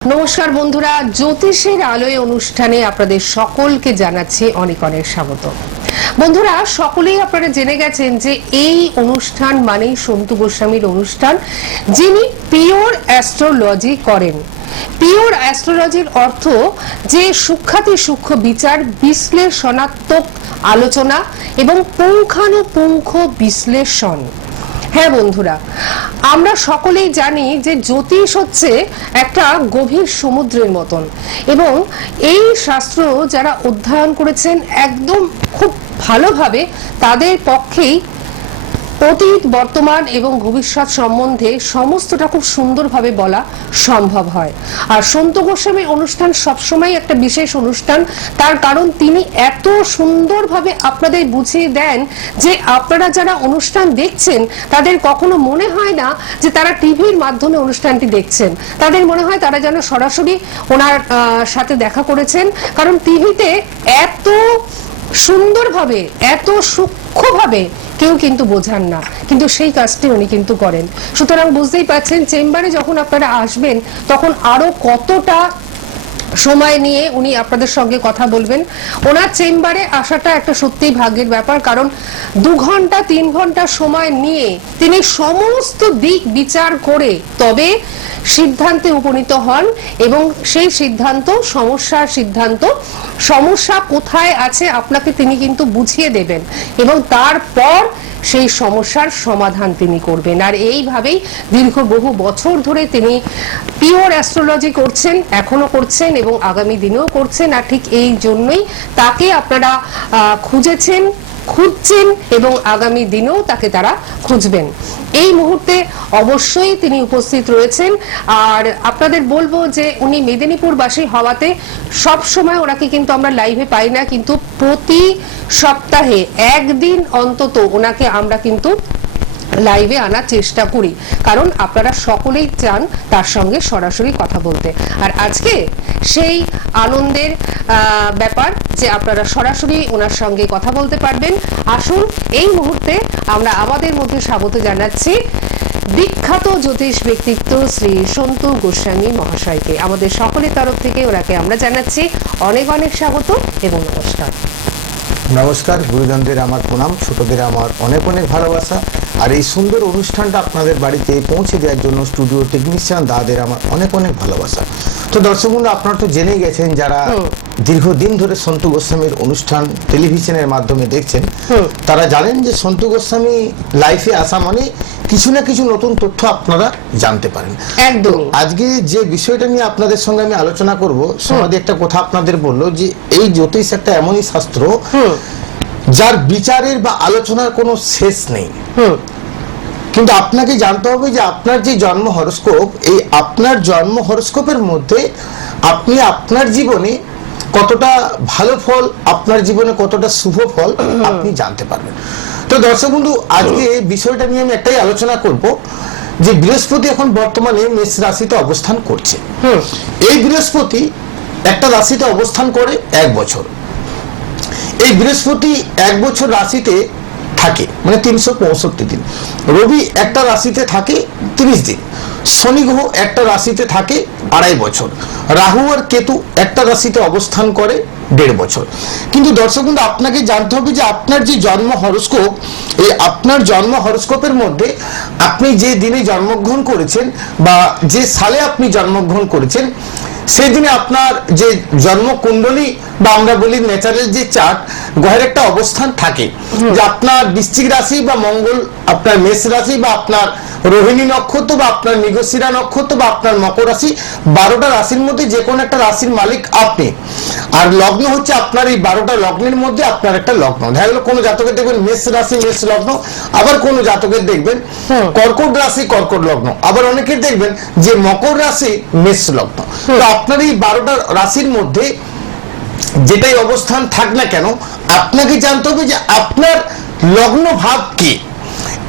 নমস্কার বন্ধুরা, জ্যোতিষের আলোয় অনুষ্ঠানে আপনাদের সকলকে জানাচ্ছি অনেক অনেক স্বাগত। বন্ধুরা, সকলেই আপনারা জেনে গেছেন যে এই অনুষ্ঠান মানেই সন্তু গোস্বামীর অনুষ্ঠান, যিনি পিওর অ্যাস্ট্রোলজি করেন। পিওর অ্যাস্ট্রোলজির অর্থ যে সূক্ষ্মাতি সূক্ষ্ম বিচার, বিশ্লেষণাত্মক আলোচনা এবং পুঙ্খানুপুঙ্খ বিশ্লেষণ। হ্যাঁ বন্ধুরা, আমরা সকলেই জানি যে জ্যোতিষ হচ্ছে একটা গভীর সমুদ্রের মতন, এবং এই শাস্ত্র যারা অধ্যয়ন করেছেন একদম খুব ভালোভাবে, তাদের পক্ষেই অতীত, বর্তমান এবং ভবিষ্যৎ সম্বন্ধে সমস্তটা খুব সুন্দরভাবে বলা সম্ভব হয়। আর সন্তু গোস্বামীর অনুষ্ঠান সবসময় একটা বিশেষ অনুষ্ঠান, তার কারণ তিনি এত সুন্দরভাবে আপনাদের বুঝিয়ে দেন যে আপনারা যারা অনুষ্ঠান দেখছেন তাদের কখনো মনে হয় না যে তারা টিভির মাধ্যমে অনুষ্ঠানটি দেখছেন, তাদের মনে হয় তারা যেন সরাসরি ওনার সাথে দেখা করেছেন। কারণ টিভিতে এত সুন্দরভাবে, এত সূক্ষ্মভাবে কেউ কিন্তু বোঝান না, কিন্তু সেই কাজটি উনি কিন্তু করেন। সুতরাং বুঝতেই পারছেন, চেম্বারে যখন আপনারা আসবেন তখন আরো কতটা সময় নিয়ে উনি আপনাদের সঙ্গে কথা বলবেন। ওনার চেম্বারে আসাটা একটা সত্যিই ভাগ্যের ব্যাপার, কারণ 2 ঘন্টা 3 ঘন্টা সময় নিয়ে তিনি সমস্ত দিক বিচার করে তবে সিদ্ধান্তে উপনীত হন, এবং সেই সিদ্ধান্ত, সমস্যার সিদ্ধান্ত, সমস্যা কোথায় আছে আপনাকে তিনি কিন্তু বুঝিয়ে দেবেন, এবং তারপর সেই সমস্যার সমাধান তিনি করবেন। আর এইভাবেই দীর্ঘ বহু বছর ধরে তিনি পিওর অ্যাস্ট্রোলজি করছেন, এখনো করছেন এবং আগামী দিনেও করছেন। আর ঠিক এই জন্যই তাকে আপনারা খুঁজছেন এবং আগামী দিনেও তাকে তারা খুঁজবেন। এই মুহূর্তে অবশ্যই তিনি উপস্থিত রয়েছেন। আর আপনাদের বলবো যে উনি মেদিনীপুরবাসী হওয়াতে সব সময় ওনাকে কিন্তু আমরা লাইভে পাই না, কিন্তু প্রতি সপ্তাহে একদিন অন্তত ওনাকে আমরা কিন্তু লাইভে আনার চেষ্টা করি, কারণ আপনারা সকলেই চান তার সঙ্গে সরাসরি কথা বলতে। আর আজকে সেই আনন্দের ব্যাপার যে আপনারা সরাসরি ওনার সঙ্গে কথা বলতে পারবেন। আসুন এই মুহূর্তে আমরা আমাদের মধ্যে স্বাগত জানাচ্ছি বিখ্যাত জ্যোতিষ ব্যক্তিত্ব শ্রী সন্তু গোস্বামী মহাশয়কে। আমাদের সকলের তরফ থেকে ওনাকে আমরা জানাচ্ছি অনেক অনেক স্বাগত এবং নমস্কার। নমস্কার, গুরুজনদের আমার প্রণাম, ছোটদের আমার অনেক অনেক ভালোবাসা। আর এই সুন্দর অনুষ্ঠানটা আপনাদের বাড়িতে পৌঁছে দেওয়ার জন্য স্টুডিও টেকনিশিয়ান দাদাদের আমার অনেক অনেক ভালোবাসা। তো দর্শক বন্ধু, আপনারা তো জেনেই গেছেন, যারা দীর্ঘদিন ধরে সন্তু গোস্বামীর অনুষ্ঠান টেলিভিশনের মাধ্যমে দেখছেন তারা জানেন যে সন্তু গোস্বামী লাইফে আসা মানে কিছু না কিছু নতুন তথ্য আপনারা জানতে পারেন। একদম আজকে যে বিষয়টা নিয়ে আপনাদের সঙ্গে আমি আলোচনা করব, সমাজে একটা কথা আপনাদের বললো যে এই জ্যোতিষ একটা এমনই শাস্ত্র যার বিচারের বা আলোচনার কোনো শেষ নেই। কিন্তু আপনাকে জানতে হবে যে আপনার যে জন্ম হরস্কোপ, এই আপনার জন্ম হরস্কোপের মধ্যে আপনি আপনার জীবনে কতটা ভালো ফল, আপনার জীবনে কতটা শুভ ফল আপনি জানতে পারবেন। তো দর্শক বন্ধু, আজকে বিষয়টা নিয়ে আমি একটাই আলোচনা করব যে বৃহস্পতি এখন বর্তমানে মেষ রাশিতে অবস্থান করছে। এই বৃহস্পতি একটা রাশিতে অবস্থান করে 1 বছর। এই বৃহস্পতি 1 বছর রাশিতে থাকে মানে 365 দিন। রবি একটা রাশিতে থাকে 30 দিন। শনি গ্রহ একটা রাশিতে থাকে 2.5 বছর। রাহু আর কেতু একটা রাশিতে অবস্থান করে 1.5 বছর। কিন্তু দর্শক বন্ধু, আপনাকে জানতে হবে যে আপনার যে জন্ম হরস্কোপ, এই আপনার জন্ম হরস্কোপের মধ্যে আপনি যে দিনে জন্মগ্রহণ করেছেন বা যে সালে আপনি জন্মগ্রহণ করেছেন, সেই দিনে আপনার যে জন্ম কুণ্ডলী বা আমরা বলি ন্যাচারাল যে চার্ট, গ্রহের একটা অবস্থান থাকে যে আপনার বৃশ্চিক রাশি বা মঙ্গল আপনার মেষ রাশি বা আপনার রোহিণী নক্ষত্র বা আপনার মৃগশিরা নক্ষত্র বা আপনার মকর রাশি, 12টা রাশির মধ্যে যে কোনো একটা রাশির মালিক আপনি। আর লগ্ন হচ্ছে আপনার এই 12টা লগ্নের মধ্যে আপনার একটা লগ্ন। দেখা গেল কোনো জাতকের দেখবেন মেষ রাশি মেষ লগ্ন, আবার কোনো জাতকের দেখবেন কর্কট রাশি কর্কট লগ্ন, আবার অনেকের দেখবেন যে মকর রাশি মেষ লগ্ন। তো আপনার এই 12টা রাশির মধ্যে যেটাই অবস্থান থাক না কেন, আপনাকে জানতে হবে যে আপনার লগ্ন ভাব কি।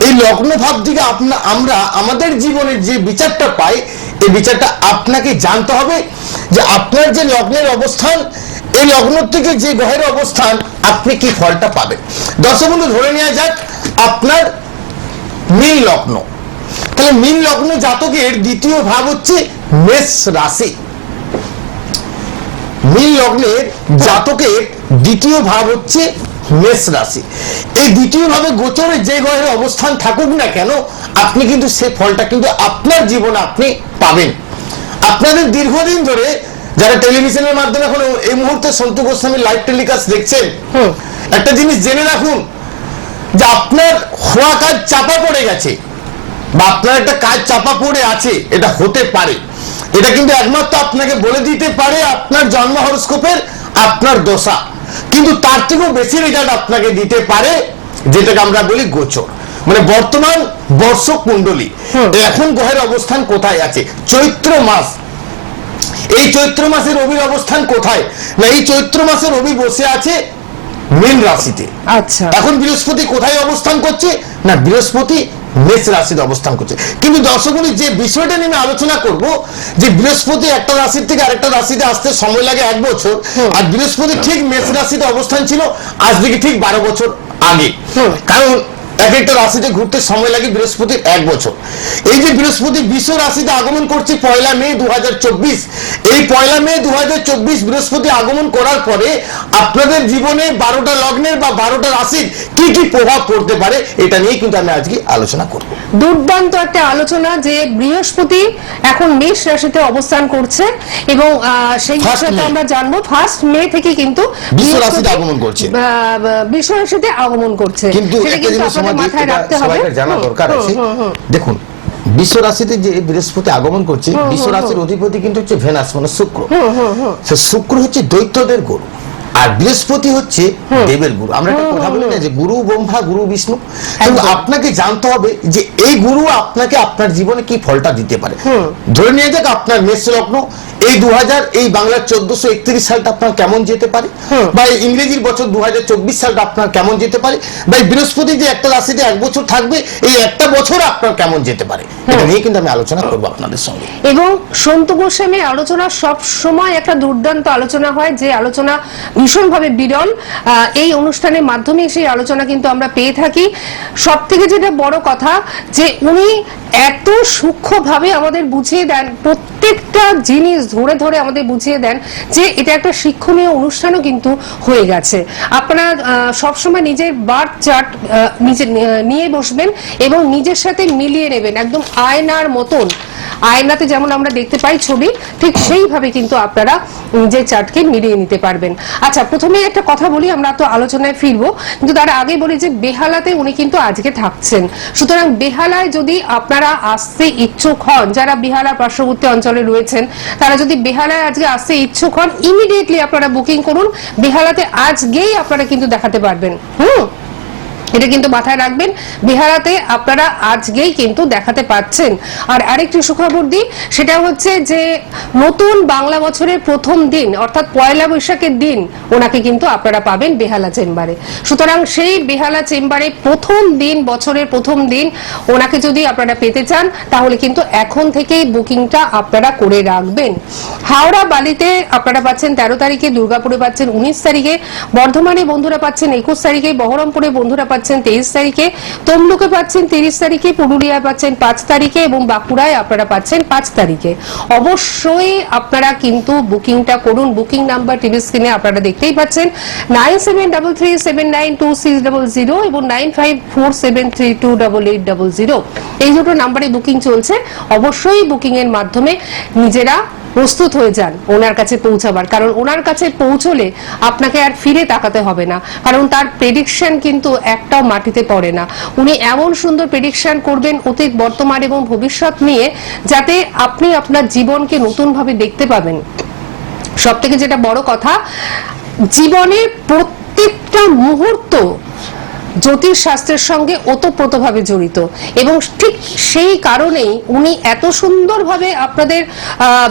এই লগ্ন ভাব থেকে আমরা আমাদের জীবনের যে বিচারটা পাই, এই বিচারটা আপনাকে জানতে হবে যে আপনার যে লগ্নের অবস্থান, এই লগ্ন থেকে যে গ্রহের অবস্থান আপনি কি ফলটা পাবেন। দর্শক বন্ধু, ধরে নেওয়া যাক আপনার মীন লগ্ন, তাহলে মীন লগ্ন জাতকের দ্বিতীয় ভাব হচ্ছে মেষ রাশি। মীন লগ্নের জাতকের দ্বিতীয় ভাব হচ্ছে মেষ রাশি। এই দ্বিতীয় ভাবে গোচরে যে গ্রহের অবস্থান থাকুক না কেন, আপনি কিন্তু সে ফলটা কিন্তু আপনার জীবনে আপনি পাবেন। আপনাদের দীর্ঘদিন ধরে যারা টেলিভিশনের মাধ্যমে এখন এই মুহূর্তে সন্তু গোস্বামীর লাইভ টেলিকাস্ট দেখছেন, একটা জিনিস জেনে রাখুন যে আপনার হওয়া কাজ চাপা পড়ে গেছে বা আপনার একটা কাজ চাপা পড়ে আছে, এটা হতে পারে। এটা কিন্তু একমাত্র আপনাকে বলে দিতে পারে আপনার জন্ম হরোস্কোপের আপনার দশা, কিন্তু তার থেকেও বেশি রেজাল্ট আপনাকে দিতে পারে যেটাকে আমরা বলি গোচর, মানে বর্তমান বর্ষ কুণ্ডলী এখন গ্রহের অবস্থান কোথায় আছে। চৈত্র মাস, এই চৈত্র মাসে রবির অবস্থান কোথায় না, এই চৈত্র মাসে রবি বসে আছে মীন রাশিতে। আচ্ছা, এখন বৃহস্পতি কোথায় অবস্থান করছে না, বৃহস্পতি মেষ রাশিতে অবস্থান করছে। কিন্তু দর্শকগুলি যে বিষয়টা নিয়ে আলোচনা করব যে বৃহস্পতি একটা রাশি থেকে আরেকটা রাশিতে আসতে সময় লাগে 1 বছর, আর বৃহস্পতি ঠিক মেষ রাশিতে অবস্থান ছিল আজ থেকে ঠিক 12 বছর আগে। কারণ এক একটা রাশিতে ঘুরতে সময় লাগে বৃহস্পতির 1 বছর। এই যে বৃহস্পতি বৃষ রাশিতে আগমন করছে 1 মে 2024, এই 1 মে 2024 বৃহস্পতি আগমন করার পরে আপনাদের জীবনে 12টা লগ্নের বা 12টা রাশির কি কি প্রভাব পড়তে পারে, এটা নিয়ে কিন্তু আমি আজকে আলোচনা করব। দুর্দান্ত একটা আলোচনা যে বৃহস্পতি এখন মেষ রাশিতে অবস্থান করছে এবং সেই বিষয়টা আমরা জানবো। 1 মে থেকে কিন্তু বৃষ রাশিতে আগমন করছে, বৃষ রাশিতে আগমন করছে, কিন্তু একটা জিনিস মাথায় রাখতে হবে, জানা দরকার আছে। দেখুন, বৃষ রাশিতে যে বৃহস্পতি আগমন করছে, বৃষ রাশির অধিপতি কিন্তু হচ্ছে ভেনাস, মানে শুক্র। শুক্র হচ্ছে দৈত্যদের গুরু, আর বৃহস্পতি হচ্ছে দেবের গুরু। আমরা একটা কথা বলি না যে গুরু ব্রহ্মা গুরু বিষ্ণু, কিন্তু আপনাকে জানতে হবে যে এই গুরু আপনাকে আপনার জীবনে কি ফলটা দিতে পারে। ধরে নিয়ে যাক আপনার মেষ লগ্ন, এই 2000 এই বাংলার 1431 সালটা আপনার কেমন যেতে পারে, বা ইংরেজির বছর 2024 সালটা আপনার কেমন যেতে পারে, বা বৃহস্পতি যে একটা রাশিতে 1 বছর থাকবে, এই একটা বছর আপনার কেমন যেতে পারে, এটা নিয়ে কিন্তু আমি আলোচনা করবো আপনাদের সঙ্গে। এবং সন্তু গোস্বামীর আলোচনা সব সময় একটা দুর্দান্ত আলোচনা হয়, যে আলোচনা ভীষণভাবে বিরল। এই অনুষ্ঠানের মাধ্যমে সেই আলোচনা কিন্তু আমরা পেয়ে থাকি। সব থেকে যেটা বড় কথা যে উনি এত সূক্ষ্মভাবে আমাদের বুঝিয়ে দেন, প্রত্যেকটা জিনিস ধরে ধরে আমাদের বুঝিয়ে দেন যে এটা একটা শিক্ষণীয় অনুষ্ঠানও কিন্তু হয়ে গেছে। আপনারা সবসময় নিজের বার্থ চার্ট নিজে নিয়ে বসবেন এবং নিজের সাথে মিলিয়ে নেবেন, একদম আয়নার মতন। আয়নাতে যেমন আমরা দেখতে পাই ছবি, ঠিক সেইভাবে কিন্তু আপনারা নিজের চার্টকে মিলিয়ে নিতে পারবেন। আচ্ছা, প্রথমে একটা কথা বলি, আমরা তো আলোচনায় ফিরবো, কিন্তু তার আগে বলি যে বেহালাতে উনি কিন্তু আজকে থাকছেন। সুতরাং বেহালায় যদি আপনারা আসতে ইচ্ছুক হন, যারা বেহালা পার্শ্ববর্তী অঞ্চলে রয়েছেন, তারা যদি বেহালায় আজকে আসতে ইচ্ছুক হন, ইমিডিয়েটলি আপনারা বুকিং করুন। বেহালাতে আজকেই আপনারা কিন্তু দেখাতে পারবেন। এটা কিন্তু মাথায় রাখবেন, বেহালাতে আপনারা আজকেই কিন্তু দেখাতে পাচ্ছেন। আর আরেকটি সুখবর দিই, সেটা হচ্ছে যে নতুন বাংলা বছরের প্রথম দিন অর্থাৎ 1 বৈশাখের দিন ওনাকে কিন্তু আপনারা পাবেন বেহালা চেম্বারে। সুতরাং সেই বেহালা চেম্বারে প্রথম দিন, বছরের প্রথম দিন ওনাকে যদি আপনারা পেতে চান, তাহলে কিন্তু এখন থেকেই বুকিংটা আপনারা করে রাখবেন। হাওড়া বালিতে আপনারা পাচ্ছেন 13 তারিখে, দুর্গাপুরে পাচ্ছেন 19 তারিখে, বর্ধমানে বন্ধুরা পাচ্ছেন 21 তারিখে, বহরমপুরে বন্ধুরা পাচ্ছেন 23 তারিখে, তমলুকে পাচ্ছেন 30 তারিখে, পুরুলিয়ায় পাচ্ছেন 5 তারিখে এবং বাঁকুড়ায় আপনারা পাচ্ছেন 5 তারিখে। অবশ্যই আপনারা কিন্তু বুকিংটা করুন। বুকিং নাম্বার টিভি স্ক্রিনে আপনারা দেখতেই পাচ্ছেন, 9733792600 এবং 9547328800। এই দুটো নাম্বারে বুকিং চলছে। অবশ্যই বুকিং এর মাধ্যমে নিজেরা প্রস্তুত হয়ে যান ওনার কাছে পৌঁছাবার, কারণ ওনার কাছে পৌঁছলে আপনাকে আর ফিরে তাকাতে হবে না, কারণ তার প্রেডিকশন কিন্তু একটাও মাটিতে পড়ে না। উনি এমন সুন্দর প্রেডিকশন করবেন অতীত, বর্তমান এবং ভবিষ্যৎ নিয়ে, যাতে আপনি আপনার জীবনকে নতুনভাবে দেখতে পাবেন। সব থেকে যেটা বড় কথা, জীবনের প্রত্যেকটা মুহূর্ত জ্যোতিষ শাস্ত্রের সঙ্গে ওতপ্রোতভাবে জড়িত, এবং ঠিক সেই কারণেই উনি এত সুন্দরভাবে আপনাদের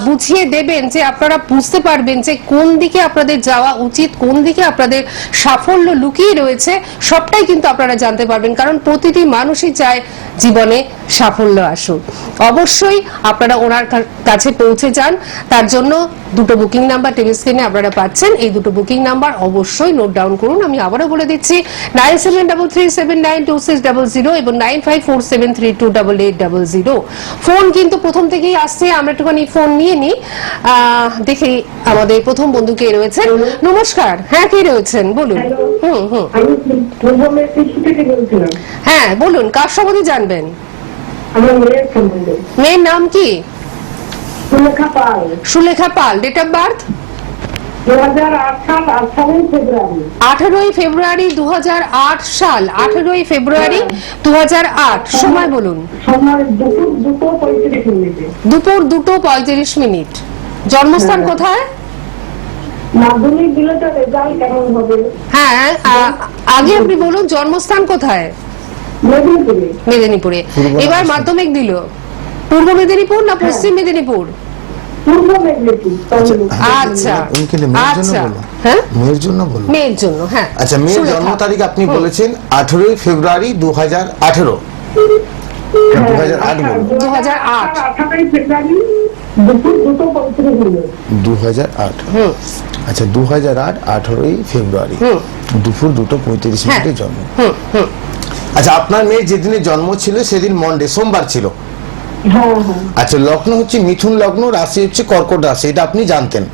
বুঝিয়ে দেবেন যে আপনারা বুঝতে পারবেন যে কোন দিকে আপনাদের যাওয়া উচিত, কোন দিকে আপনাদের সাফল্য লুকিয়ে রয়েছে, সবটাই কিন্তু আপনারা জানতে পারবেন। কারণ প্রতিটি মানুষই চায় জীবনে সাফল্য আসুক। অবশ্যই আপনারা ওনার কাছে পৌঁছে যান। তার জন্য দুটো বুকিং নাম্বার টিভি স্ক্রিনে আপনারা পাচ্ছেন। এই দুটো বুকিং নাম্বার অবশ্যই নোট ডাউন করুন। আমি আবারও বলে দিচ্ছি 9733792600 এবং 9547328800। ফোন কিন্তু প্রথম থেকেই আসছে, আমরা একটুখানি ফোন নিয়ে নিই। দেখি আমাদের প্রথম বন্ধু কে রয়েছেন। নমস্কার, হ্যাঁ কে রয়েছেন বলুন। আমি পূর্ব মেদিনীপুর থেকে বলছিলাম। হ্যাঁ বলুন, কার সম্বন্ধে জানবেন? আমার মেয়ের সম্বন্ধে। মেয়ের নাম কি? সুলেখা পাল। সুলেখা পাল। ডেট অফ বার্থ 2008 সাল 8 সালের ফেব্রুয়ারি। 18 ফেব্রুয়ারি 2008 সাল। 18 ফেব্রুয়ারি 2008। সময় বলুন। সময় দুপুর 2:35 মিনিটে। দুপুর 2:35 মিনিট। জন্মস্থান কোথায়? মাধ্যমিক দিলে তো রেজাল্ট কেমন হবে? হ্যাঁ আগে আপনি বলুন জন্মস্থান কোথায়? মেদিনীপুরে। মেদিনীপুরে। পূর্ব এবার নাগপুর। মাধ্যমিক দিল পূর্ব মেদিনীপুর না পশ্চিম মেদিনীপুর? পূর্ব মেদিনীপুর। আচ্ছা উনকে মেয়ের জন্য আচ্ছা। বলুন। হ্যাঁ মেয়ের জন্য বলুন। মেয়ের জন্য, হ্যাঁ। আচ্ছা, মেয়ের সুলেখা। জন্ম তারিখ আপনি বলেছেন 18 ফেব্রুয়ারি 2018। 2008 বলুন। 2008 18 ফেব্রুয়ারি দুপুর 2:35 মিনিট। 2008। হুম আচ্ছা, 2008 18 ফেব্রুয়ারি দুপুর 2:35 হ্যাঁ। মিনিটে জন্ম। হুম হুম। আচ্ছা, আপনার মেয়ের যেদিনে জন্ম ছিল সেদিন মন্ডে, সোমবার ছিল। হ্যাঁ হ্যাঁ আচ্ছা, লগ্ন হচ্ছে মিথুন লগ্ন, রাশি হচ্ছে কর্কট রাশি, এটা আপনি জানতেন।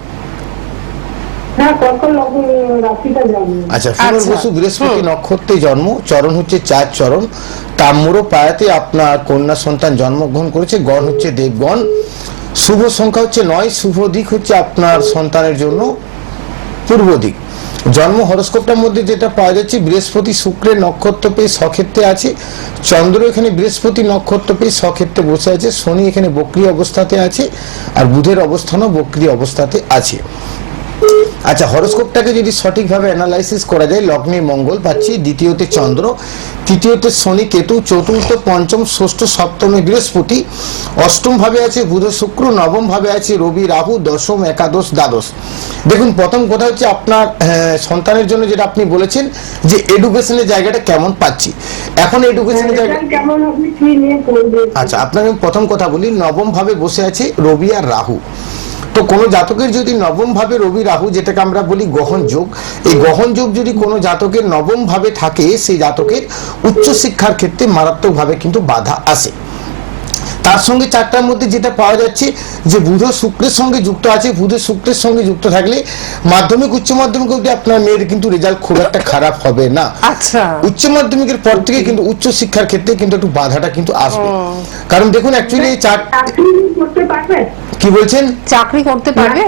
হ্যাঁ, কখন লগ্ন রাশিটা জানি। আচ্ছা, আচ্ছা। পুনর্বসু বৃহস্পতি নক্ষত্রে জন্ম, চরণ হচ্ছে 4 চরণ, তাম্র পায়াতে আপনার কন্যা সন্তান জন্মগ্রহণ করেছে, গণ হচ্ছে দেবগণ, শুভ সংখ্যা হচ্ছে 9, শুভ দিক হচ্ছে আপনার সন্তানের জন্য পূর্ব দিক। জন্ম হরস্কোপটার মধ্যে যেটা পাওয়া যাচ্ছে, বৃহস্পতি শুক্রের নক্ষত্র পেয়ে স্বক্ষেত্রে আছে, চন্দ্র এখানে বৃহস্পতি নক্ষত্র পেয়ে স্বক্ষেত্রে বসে আছে, শনি এখানে বক্রী অবস্থাতে আছে, আর বুধের অবস্থানও বক্রী অবস্থাতে আছে। আচ্ছা, হরস্কোপটাকে যদি সঠিকভাবে অ্যানালাইসিস করা যায়, লগ্নে মঙ্গল পাচ্ছি, দ্বিতীয়তে চন্দ্র, তৃতীয়তে শনি কেতু, চতুর্থ পঞ্চম ষষ্ঠ সপ্তমে বৃহস্পতি, অষ্টম ভাবে আছে বুধ শুক্র, নবম ভাবে আছে রবি রাহু, দশম একাদশ দ্বাদশ। দেখুন, প্রথম কথা হচ্ছে আপনার সন্তানের জন্য যেটা আপনি বলেছেন যে এডুকেশনের জায়গাটা কেমন পাচ্ছি। এখন এডুকেশনের জায়গা রেজাল্ট কেমন হবে, কি নিয়ে পড়বে? আচ্ছা, আপনাকে প্রথম কথা বলি, নবম ভাবে বসে আছে রবি আর রাহু। তো কোনো জাতকের যদি নবম ভাবে রবি রাহু, যেটাকে আমরা বলি গহন যোগ, এই গহন যোগ যদি কোনো জাতকের নবম ভাবে থাকে, সেই জাতকের উচ্চশিক্ষার ক্ষেত্রে মারাত্মকভাবে কিন্তু বাধা আসে। তার সঙ্গে চারটার মধ্যে যেটা পাওয়া যাচ্ছে যে বুধ শুক্রের সঙ্গে যুক্ত আছে, বুধ শুক্রের সঙ্গে যুক্ত থাকলে মাধ্যমিক উচ্চ মাধ্যমিক অবধি আপনার মেয়ের কিন্তু রেজাল্ট খুব একটা খারাপ হবে না। আচ্ছা। উচ্চ মাধ্যমিকের পর থেকে কিন্তু উচ্চ শিক্ষার ক্ষেত্রে কিন্তু একটু বাধাটা কিন্তু আসবে। কারণ দেখুন, অ্যাকচুয়ালি এই চাকরি করতে পারবে? কি বলছেন? চাকরি করতে পারবে?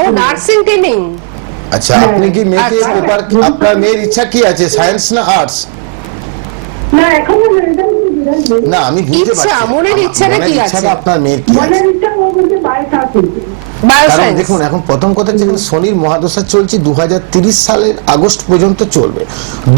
ও, নার্সিং ট্রেনিং। আচ্ছা, আপনি কি মেয়েকে আচ্ছা। পেপার, আপনার মেয়ের ইচ্ছা কি আছে, সায়েন্স না আর্টস? না, এখনো রেজাল্ট দিবেন না, আমি বুঝতে ইচ্ছা, পারছি মনের ইচ্ছাটা মনের কি ইচ্ছাটা আছে? আপনার মেয়ের কি আছে। মনের ইচ্ছা ও বলতে বায়োস আছে। কারণ বায়োসায়েন্স। দেখুন, এখন প্রথম কথা যেখানে শনির মহাদশা চলছে 2030 সালের আগস্ট পর্যন্ত চলবে।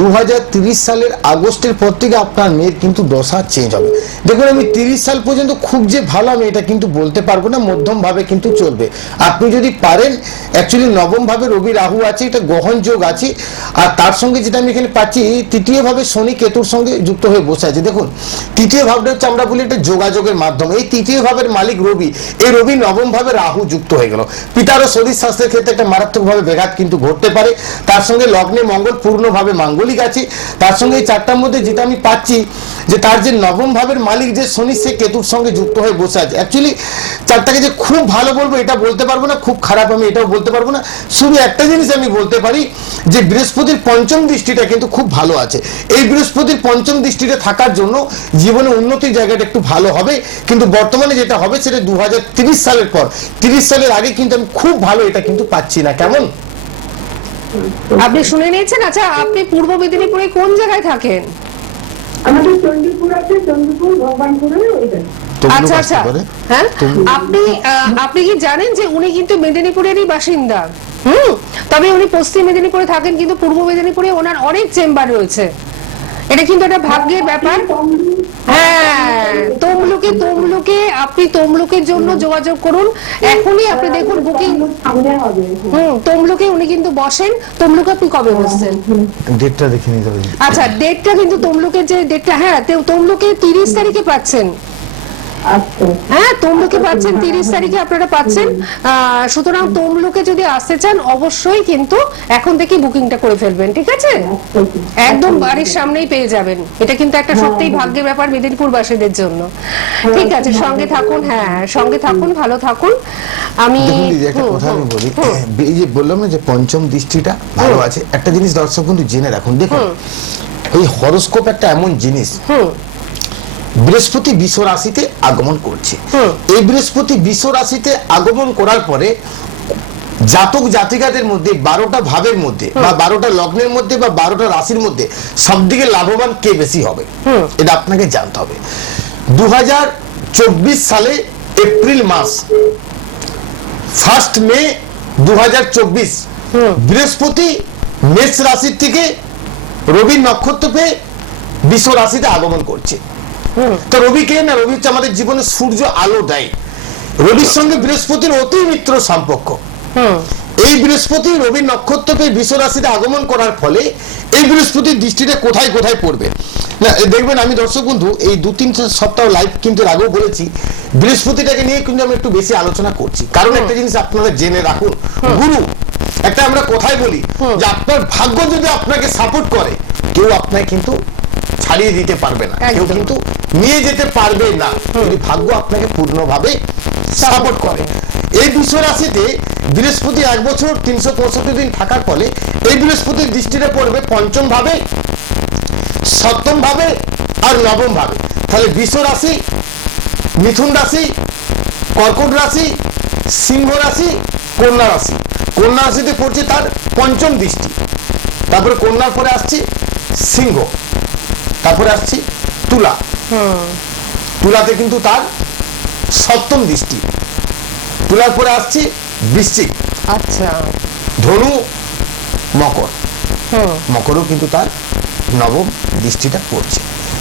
2030 সালের আগস্টের পর থেকে আপনার মেয়ের কিন্তু দশা চেঞ্জ হবে। দেখুন, আমি 30 সাল পর্যন্ত খুব যে ভালো আমি এটা কিন্তু বলতে পারবো না, মধ্যম ভাবে কিন্তু চলবে। আপনি যদি পারেন, অ্যাকচুয়ালি নবম ভাবে রবি রাহু আছে, এটা গহন যোগ আছে, আর তার সঙ্গে যেটা আমি এখানে পাচ্ছি, তৃতীয় ভাবে শনি কেতুর সঙ্গে যুক্ত হয়ে বসে আছে। দেখুন, তৃতীয় ভাবটা হচ্ছে আমরা বলি এটা যোগাযোগের মাধ্যম। এই তৃতীয় ভাবের মালিক রবি, এই রবি নবম ভাবে রাহু যুক্ত হয়ে গেল, পিতারও শরীর স্বাস্থ্যের ক্ষেত্রে একটা মারাত্মকভাবে ব্যাঘাত কিন্তু ঘটতে পারে। তার সঙ্গে লগ্নে মঙ্গল পূর্ণভাবে মাঙ্গলিক আছে, তার সঙ্গে এই চারটার মধ্যে যেটা আমি পাচ্ছি যে তার যে নবম ভাবের মালিক যে শনি, সে কেতুর সঙ্গে যুক্ত হয়ে বসে আছে। অ্যাকচুয়ালি চারটাকে যে খুব ভালো বলবো এটা বলতে পারবো না, খুব খারাপ আমি এটাও বলতে পারবো না। শুধু একটা জিনিস আমি বলতে পারি যে বৃহস্পতির পঞ্চম দৃষ্টিটা কিন্তু খুব ভালো আছে। এই বৃহস্পতির পঞ্চম দৃষ্টিতে থাকার জন্য জীবনে উন্নতির জায়গাটা একটু ভালো হবে, কিন্তু বর্তমানে যেটা হবে সেটা 2030 সালের পর। 30 সালের আগে কিন্তু আমি খুব ভালো এটা কিন্তু পাচ্ছি না। কেমন? আপনি শুনে নিয়েছেন? আচ্ছা, আপনি পূর্ব মেদিনীপুরে কোন জায়গায় থাকেন? আমাদের চণ্ডীপুর আছে, চণ্ডীপুর ভগবানপুরে ওইটা। আচ্ছা আচ্ছা, হ্যাঁ। আপনি কি জানেন যে উনি কিন্তু মেদিনীপুরেরই বাসিন্দা? তবে উনি পশ্চিম মেদিনীপুরে থাকেন, কিন্তু পূর্ব মেদিনীপুরে ওনার অনেক চেম্বার রয়েছে এটা কিন্তু একটা ভাগ্যের ব্যাপার। হ্যাঁ, তমলুকে আপনি তমলুকের জন্য যোগাযোগ করুন এখনই। আপনি দেখুন বুকিং সামনে হবে। তমলুকে উনি কিন্তু বসেন। তমলুকে আপনি কবে বসছেন? ডেটটা দেখে নিতে হবে। আচ্ছা, ডেটটা কিন্তু তমলুকের যে ডেটটা, হ্যাঁ তমলুকে 30 তারিখে পাচ্ছেন। আচ্ছা হ্যাঁ, তমলুকে পাচ্ছেন 30 তারিখে আপনারা পাচ্ছেন। সুতরাং তমলুকে যদি আসতে চান অবশ্যই কিন্তু এখন থেকে বুকিংটা করে ফেলবেন, ঠিক আছে? একদম বাড়ির সামনেই পেয়ে যাবেন। এটা কিন্তু একটা সত্যিই ভাগ্যের ব্যাপার মেদিনীপুর বাসীদের জন্য। ঠিক আছে, সঙ্গে থাকুন। হ্যাঁ, সঙ্গে থাকুন, ভালো থাকুন। আমি দেখুন দিদি, একটা কথা আমি বলি, এই যে বললাম না যে পঞ্চম দৃষ্টিটা ভালো আছে, একটা জিনিস দর্শক কিন্তু জেনে রাখুন। দেখুন, এই হরোস্কোপ একটা এমন জিনিস, বৃহস্পতি বৃষ রাশিতে আগমন করছে। এই বৃহস্পতি বৃষ রাশিতে আগমন করার পরে জাতক জাতিকাদের মধ্যে 12টা ভাবের মধ্যে বা 12টা লগ্নের মধ্যে বা 12টা রাশির মধ্যে সবদিকে লাভবান কে বেশি হবে এটা আপনাকে জানতে হবে। 2024 সালে এপ্রিল মাস 1 মে 2024 বৃহস্পতি মেষ রাশির থেকে রবি নক্ষত্র পেয়ে বৃষ রাশিতে আগমন করছে। তো রবি কে না, রবি হচ্ছে আমাদের জীবনে সূর্য আলো দেয়। রবির সঙ্গে বৃহস্পতির অতি মিত্র সম্পর্ক। এই বৃহস্পতি রবি নক্ষত্র পেয়ে বৃষ রাশিতে আগমন করার ফলে এই বৃহস্পতির দৃষ্টিটা কোথায় কোথায় পড়বে না দেখবেন। আমি দর্শক বন্ধু এই 2-3 সপ্তাহ লাইভ কিন্তু আগেও বলেছি, বৃহস্পতিটাকে নিয়ে কিন্তু আমি একটু বেশি আলোচনা করছি। কারণ একটা জিনিস আপনারা জেনে রাখুন, গুরু একটা আমরা কোথায় বলি যে আপনার ভাগ্য যদি আপনাকে সাপোর্ট করে, কেউ আপনাকে কিন্তু ছাড়িয়ে দিতে পারবে না, কেউ কিন্তু নিয়ে যেতে পারবে না যদি ভাগ্য আপনাকে পূর্ণভাবে সাপোর্ট করে। এই বৃষ রাশিতে বৃহস্পতি 1 বছর 365 দিন থাকার ফলে এই বৃহস্পতির দৃষ্টিতে পড়বে পঞ্চম ভাবে, সপ্তম ভাবে আর নবম ভাবে। তাহলে বৃষ রাশি, মিথুন রাশি, কর্কট রাশি, সিংহ রাশি, কন্যা রাশি। কন্যা রাশিতে পড়ছে তার পঞ্চম দৃষ্টি। তারপরে কন্যার পরে আসছে সিংহ, তারপরে আসছে তুলা। তুলাতে কিন্তু তার সপ্তম দৃষ্টি। তুলার পরে আসছে বৃশ্চিক, আচ্ছা, ধনু, মকর। মকরও কিন্তু তার নবম দৃষ্টিটা পড়ছে।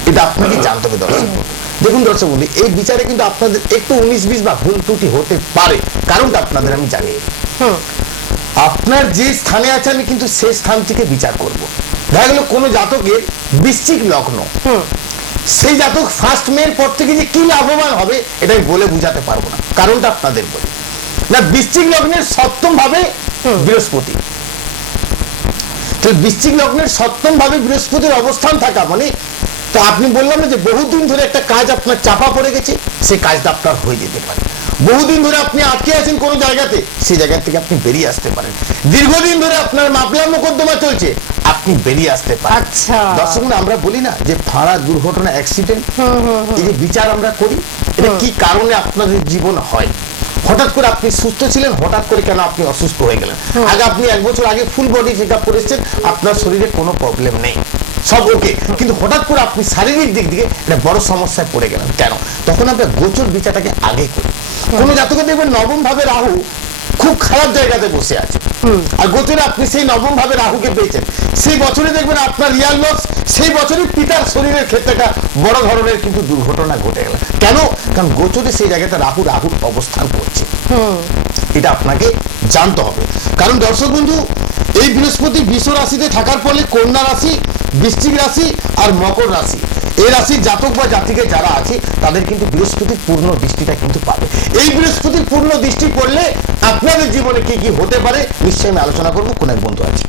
এটা আপনাকে জানতে হবে দর্শক বন্ধু। দেখুন দর্শক বন্ধু, এই বিচারে কিন্তু আপনাদের একটু 19-20 বা ভুল ত্রুটি হতে পারে, কারণটা আপনাদের আমি জানি। আপনার যে স্থানে আছে আমি কিন্তু সেই স্থান থেকে বিচার করব। দেখা গেল কোন জাতকের বৃশ্চিক লগ্ন, সেই জাতক 1 মে পর থেকে যে কি লাভবান হবে এটা আমি বলে বুঝাতে পারবো না, কারণটা আপনাদের বলি না। বৃশ্চিক লগ্নের সপ্তম ভাবে বৃহস্পতি, তো বৃশ্চিক লগ্নের সপ্তম ভাবে বৃহস্পতির অবস্থান থাকা মানে, তো আপনি বললাম না যে বহুদিন ধরে একটা কাজ আপনার চাপা পড়ে গেছে, সেই কাজটা আপনার হয়ে যেতে পারে। বহুদিন ধরে আপনি আটকে আছেন কোন জায়গাতে, সেই জায়গা থেকে আপনি বেরিয়ে আসতে পারেন। দীর্ঘদিন ধরে আপনার মামলা মোকদ্দমা চলছে, আপনি বেরিয়ে আসতে পারেন। আচ্ছা, দর্শক আমরা বলি না যে ফাঁড়া, দুর্ঘটনা, অ্যাক্সিডেন্ট, এই যে বিচার আমরা করি, এটা কি কারণে আপনাদের জীবন হয়। হঠাৎ করে আপনি সুস্থ ছিলেন, হঠাৎ করে কেন আপনি অসুস্থ হয়ে গেলেন। আগে আপনি 1 বছর আগে ফুল বডি চেক আপ করেছেন, আপনার শরীরে কোনো প্রবলেম নেই, সব ওকে, কিন্তু হঠাৎ করে আপনি শারীরিক দিক থেকে একটা বড় সমস্যায় পড়ে গেলেন। কেন? তখন আমরা গোচর বিচারটাকে আগে করি। কোন জাতকে দেখবেন নবম ভাবে রাহু খুব খারাপ জায়গাতে বসে আছে, আর গোচরে আপনি সেই নবম ভাবে রাহুকে পেয়েছেন, সেই বছরে দেখবেন আপনার রিয়াল লস, সেই বছরে পিতার শরীরের ক্ষেত্রে একটা বড় ধরনের কিন্তু দুর্ঘটনা ঘটে গেল। কেন? কারণ গোচরে সেই জায়গাতে রাহুর অবস্থান করছে। এটা আপনাকে জানতে হবে। কারণ দর্শক বন্ধু, এই বৃহস্পতি বৃষ রাশিতে থাকার ফলে কন্যা রাশি, বৃশ্চিক রাশি আর মকর রাশি, এই রাশির জাতক বা জাতিকে যারা আছে তাদের কিন্তু বৃহস্পতির পূর্ণ দৃষ্টিটা কিন্তু পাবে। এই বৃহস্পতির পূর্ণ দৃষ্টি পড়লে আপনাদের জীবনে কি কি হতে পারে নিশ্চয়ই আমি আলোচনা করবো। কোন এক বন্ধু আছে?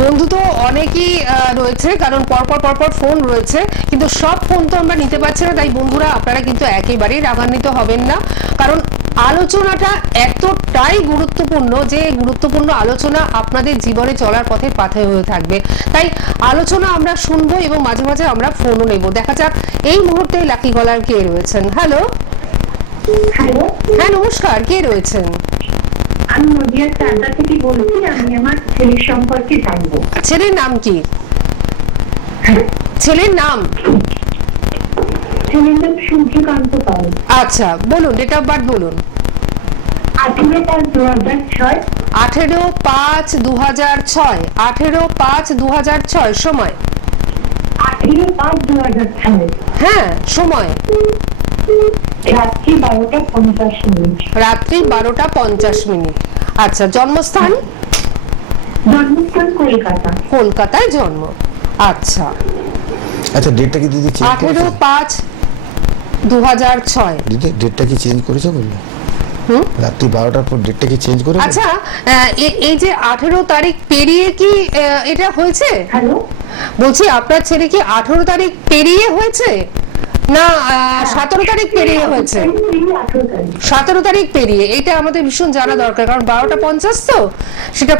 বন্ধু তো অনেকই রয়েছে, কারণ পরপর ফোন রয়েছে, কিন্তু সব ফোন তো আমরা নিতে পারছি না। তাই বন্ধুরা আপনারা কিন্তু একেবারেই রাগান্বিত হবেন না, কারণ আলোচনাটা এতটাই গুরুত্বপূর্ণ যে গুরুত্বপূর্ণ আলোচনা আপনাদের জীবনে চলার পথে পাথে হয়ে থাকবে। তাই আলোচনা আমরা শুনবো এবং মাঝে মাঝে আমরা ফোনও নেব। দেখা যাক এই মুহূর্তে লাকি কলার কে রয়েছেন। হ্যালো, হ্যালো, হ্যাঁ নমস্কার, কে রয়েছেন? আমি নদিয়ার চাকদা থেকে বলছি। আমি আমার ছেলের সম্পর্কে জানবো। ছেলের নাম কি? ছেলের নাম? ছেলের নাম সূর্যকান্ত পাল। আচ্ছা বলুন, ডেট অফ বার্থ বলুন। 18/5/2006। 18/5/2006। 18/5/2006 সময়? 8ই 13/5/2006 হ্যাঁ, সময় রাত্রি 12:50। রাত্রি 12:50। আচ্ছা, জন্মস্থান? জন্মস্থান কলকাতা। কলকাতায় জন্ম। আচ্ছা, আচ্ছা, ডেটটা কি দিদি চেঞ্জ করেছো? 18/5/2006। দিদি ডেটটা কি চেঞ্জ করেছো বললো? হুম? রাত্রি 12টার পর ডেটটা কি চেঞ্জ করেছো? আচ্ছা, এই যে 18 তারিখ পেরিয়ে কি এটা হয়েছে? হ্যালো, বলছি আপনার ছেলে কি 18 তারিখ পেরিয়ে হয়েছে না 17 তারিখ পেরিয়ে হয়েছে? 17 তারিখ পেরিয়ে। এটা আমাদের ভীষণ জানা দরকার, কারণ 12:50 তো সেটা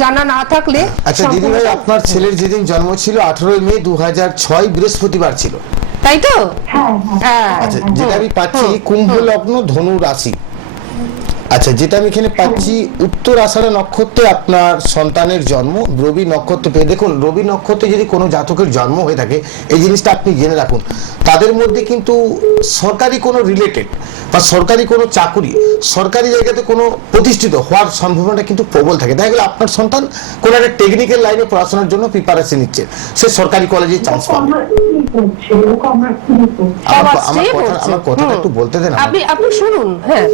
জানা না থাকলে। আচ্ছা দিদি ভাই, আপনার ছেলের যেদিন জন্ম ছিল 18 মে 2006 বৃহস্পতিবার ছিল, তাই তো? হ্যাঁ হ্যাঁ। হ্যাঁ। আচ্ছা, যেটা আমি পাচ্ছি কুম্ভ লগ্ন ধনু রাশি। আচ্ছা, যেটা আমি এখানে পাচ্ছি উত্তর আষাঢ় নক্ষত্রে আপনার সন্তানের জন্ম, রবি নক্ষত্রে পেয়ে। দেখুন, রবি নক্ষত্রে যদি কোনো জাতকের জন্ম হয়ে থাকে, এই জিনিসটা আপনি জেনে রাখুন, তাদের মধ্যে কিন্তু সরকারি কোনো রিলেটেড বা সরকারি কোনো চাকুরি, সরকারি জায়গাতে কোনো প্রতিষ্ঠিত হওয়ার সম্ভাবনাটা কিন্তু প্রবল থাকে। দেখা গেল আপনার সন্তান কোনো একটা টেকনিক্যাল লাইনে পড়াশোনার জন্য প্রিপারেশন নিচ্ছে, সে সরকারি কলেজে চান্স পাবে। আমার কথাটা একটু বলতে দেন। আপনি শুনুন। হ্যাঁ,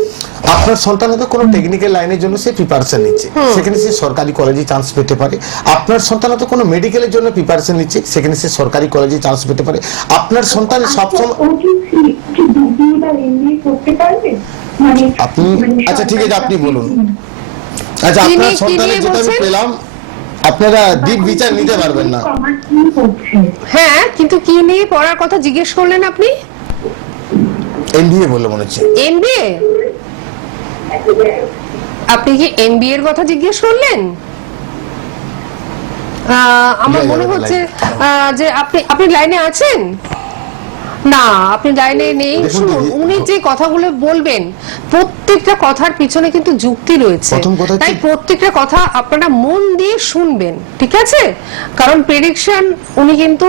আপনার সন্তান হয়তো কোনো টেকনিক্যাল লাইনের জন্য সে প্রিপারেশন নিচ্ছে, সেখানে সে সরকারি কলেজে চান্স পেতে পারে। আপনার সন্তান হয়তো কোনো মেডিকেলের জন্য প্রিপারেশন নিচ্ছে, সেখানে সে সরকারি কলেজে চান্স পেতে পারে। আপনার সন্তান সবসময় আপনি, আচ্ছা ঠিক আছে, আপনি বলুন। আচ্ছা, আপনার সন্তানের যেটা আমি পেলাম, আপনারা দিক বিচার নিতে পারবেন না। হ্যাঁ, কিন্তু কি নিয়ে পড়ার কথা জিজ্ঞেস করলেন আপনি? এমবিএ বললো মনে হচ্ছে। এমবিএ? আপনি কি এমবিএ এর কথা জিজ্ঞেস করলেন? আমার মনে হচ্ছে যে আপনি লাইনে আছেন না, আপনি লাইনে নেই। শুনুন, উনি যে কথাগুলো বলবেন প্রত্যেকটা কথার পিছনে কিন্তু যুক্তি রয়েছে, তাই প্রত্যেকটা কথা আপনারা মন দিয়ে শুনবেন, ঠিক আছে? কারণ প্রেডিকশন উনি কিন্তু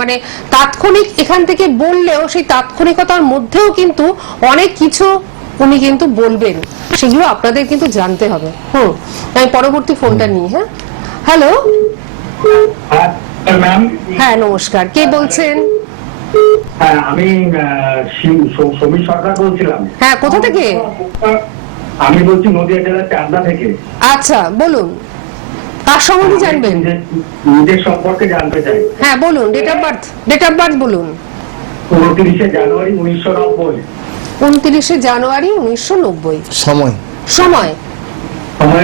মানে তাৎক্ষণিক এখান থেকে বললেও সেই তাৎক্ষণিকতার মধ্যেও কিন্তু অনেক কিছু উনি কিন্তু বলবেন, সেগুলো আপনাদের কিন্তু জানতে হবে। আমি পরবর্তী ফোনটা নিই। হ্যাঁ, হ্যালো। হ্যাঁ, নমস্কার, কে বলছেন? হ্যাঁ, আমি সমীর সরকার বলছিলাম। হ্যাঁ, কোথা থেকে? আমি বলছি নদিয়া জেলার চাকদা থেকে। আচ্ছা, বলুন, কার সম্বন্ধে জানবেন? নিজের সম্পর্কে জানতে চাই। হ্যাঁ, বলুন। ডেট অফ বার্থ বলুন। 29শে জানুয়ারি 1990। 29শে জানুয়ারি 1990। সময়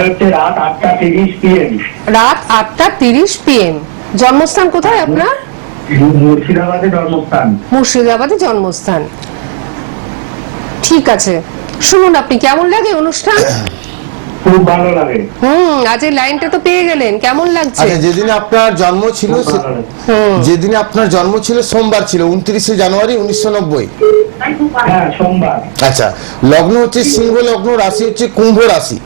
হচ্ছে রাত 8:30 PM। রাত 8:30 PM। জন্মস্থান কোথায় আপনার? মুর্শিদাবাদে জন্মস্থান। মুর্শিদাবাদে জন্মস্থান। ঠিক আছে, শুনুন, আপনি কেমন লাগে অনুষ্ঠান? খুব ভালো লাগে। আজ এই লাইনটা তো পেয়ে গেলেন, কেমন লাগছে? আচ্ছা, যেদিনে আপনার জন্ম ছিল, যেদিনে আপনার জন্ম ছিল সোমবার ছিল, 29শে জানুয়ারি 1990। হ্যাঁ, সোমবার। আচ্ছা, লগ্ন হচ্ছে সিংহ লগ্ন, রাশি হচ্ছে কুম্ভ রাশি,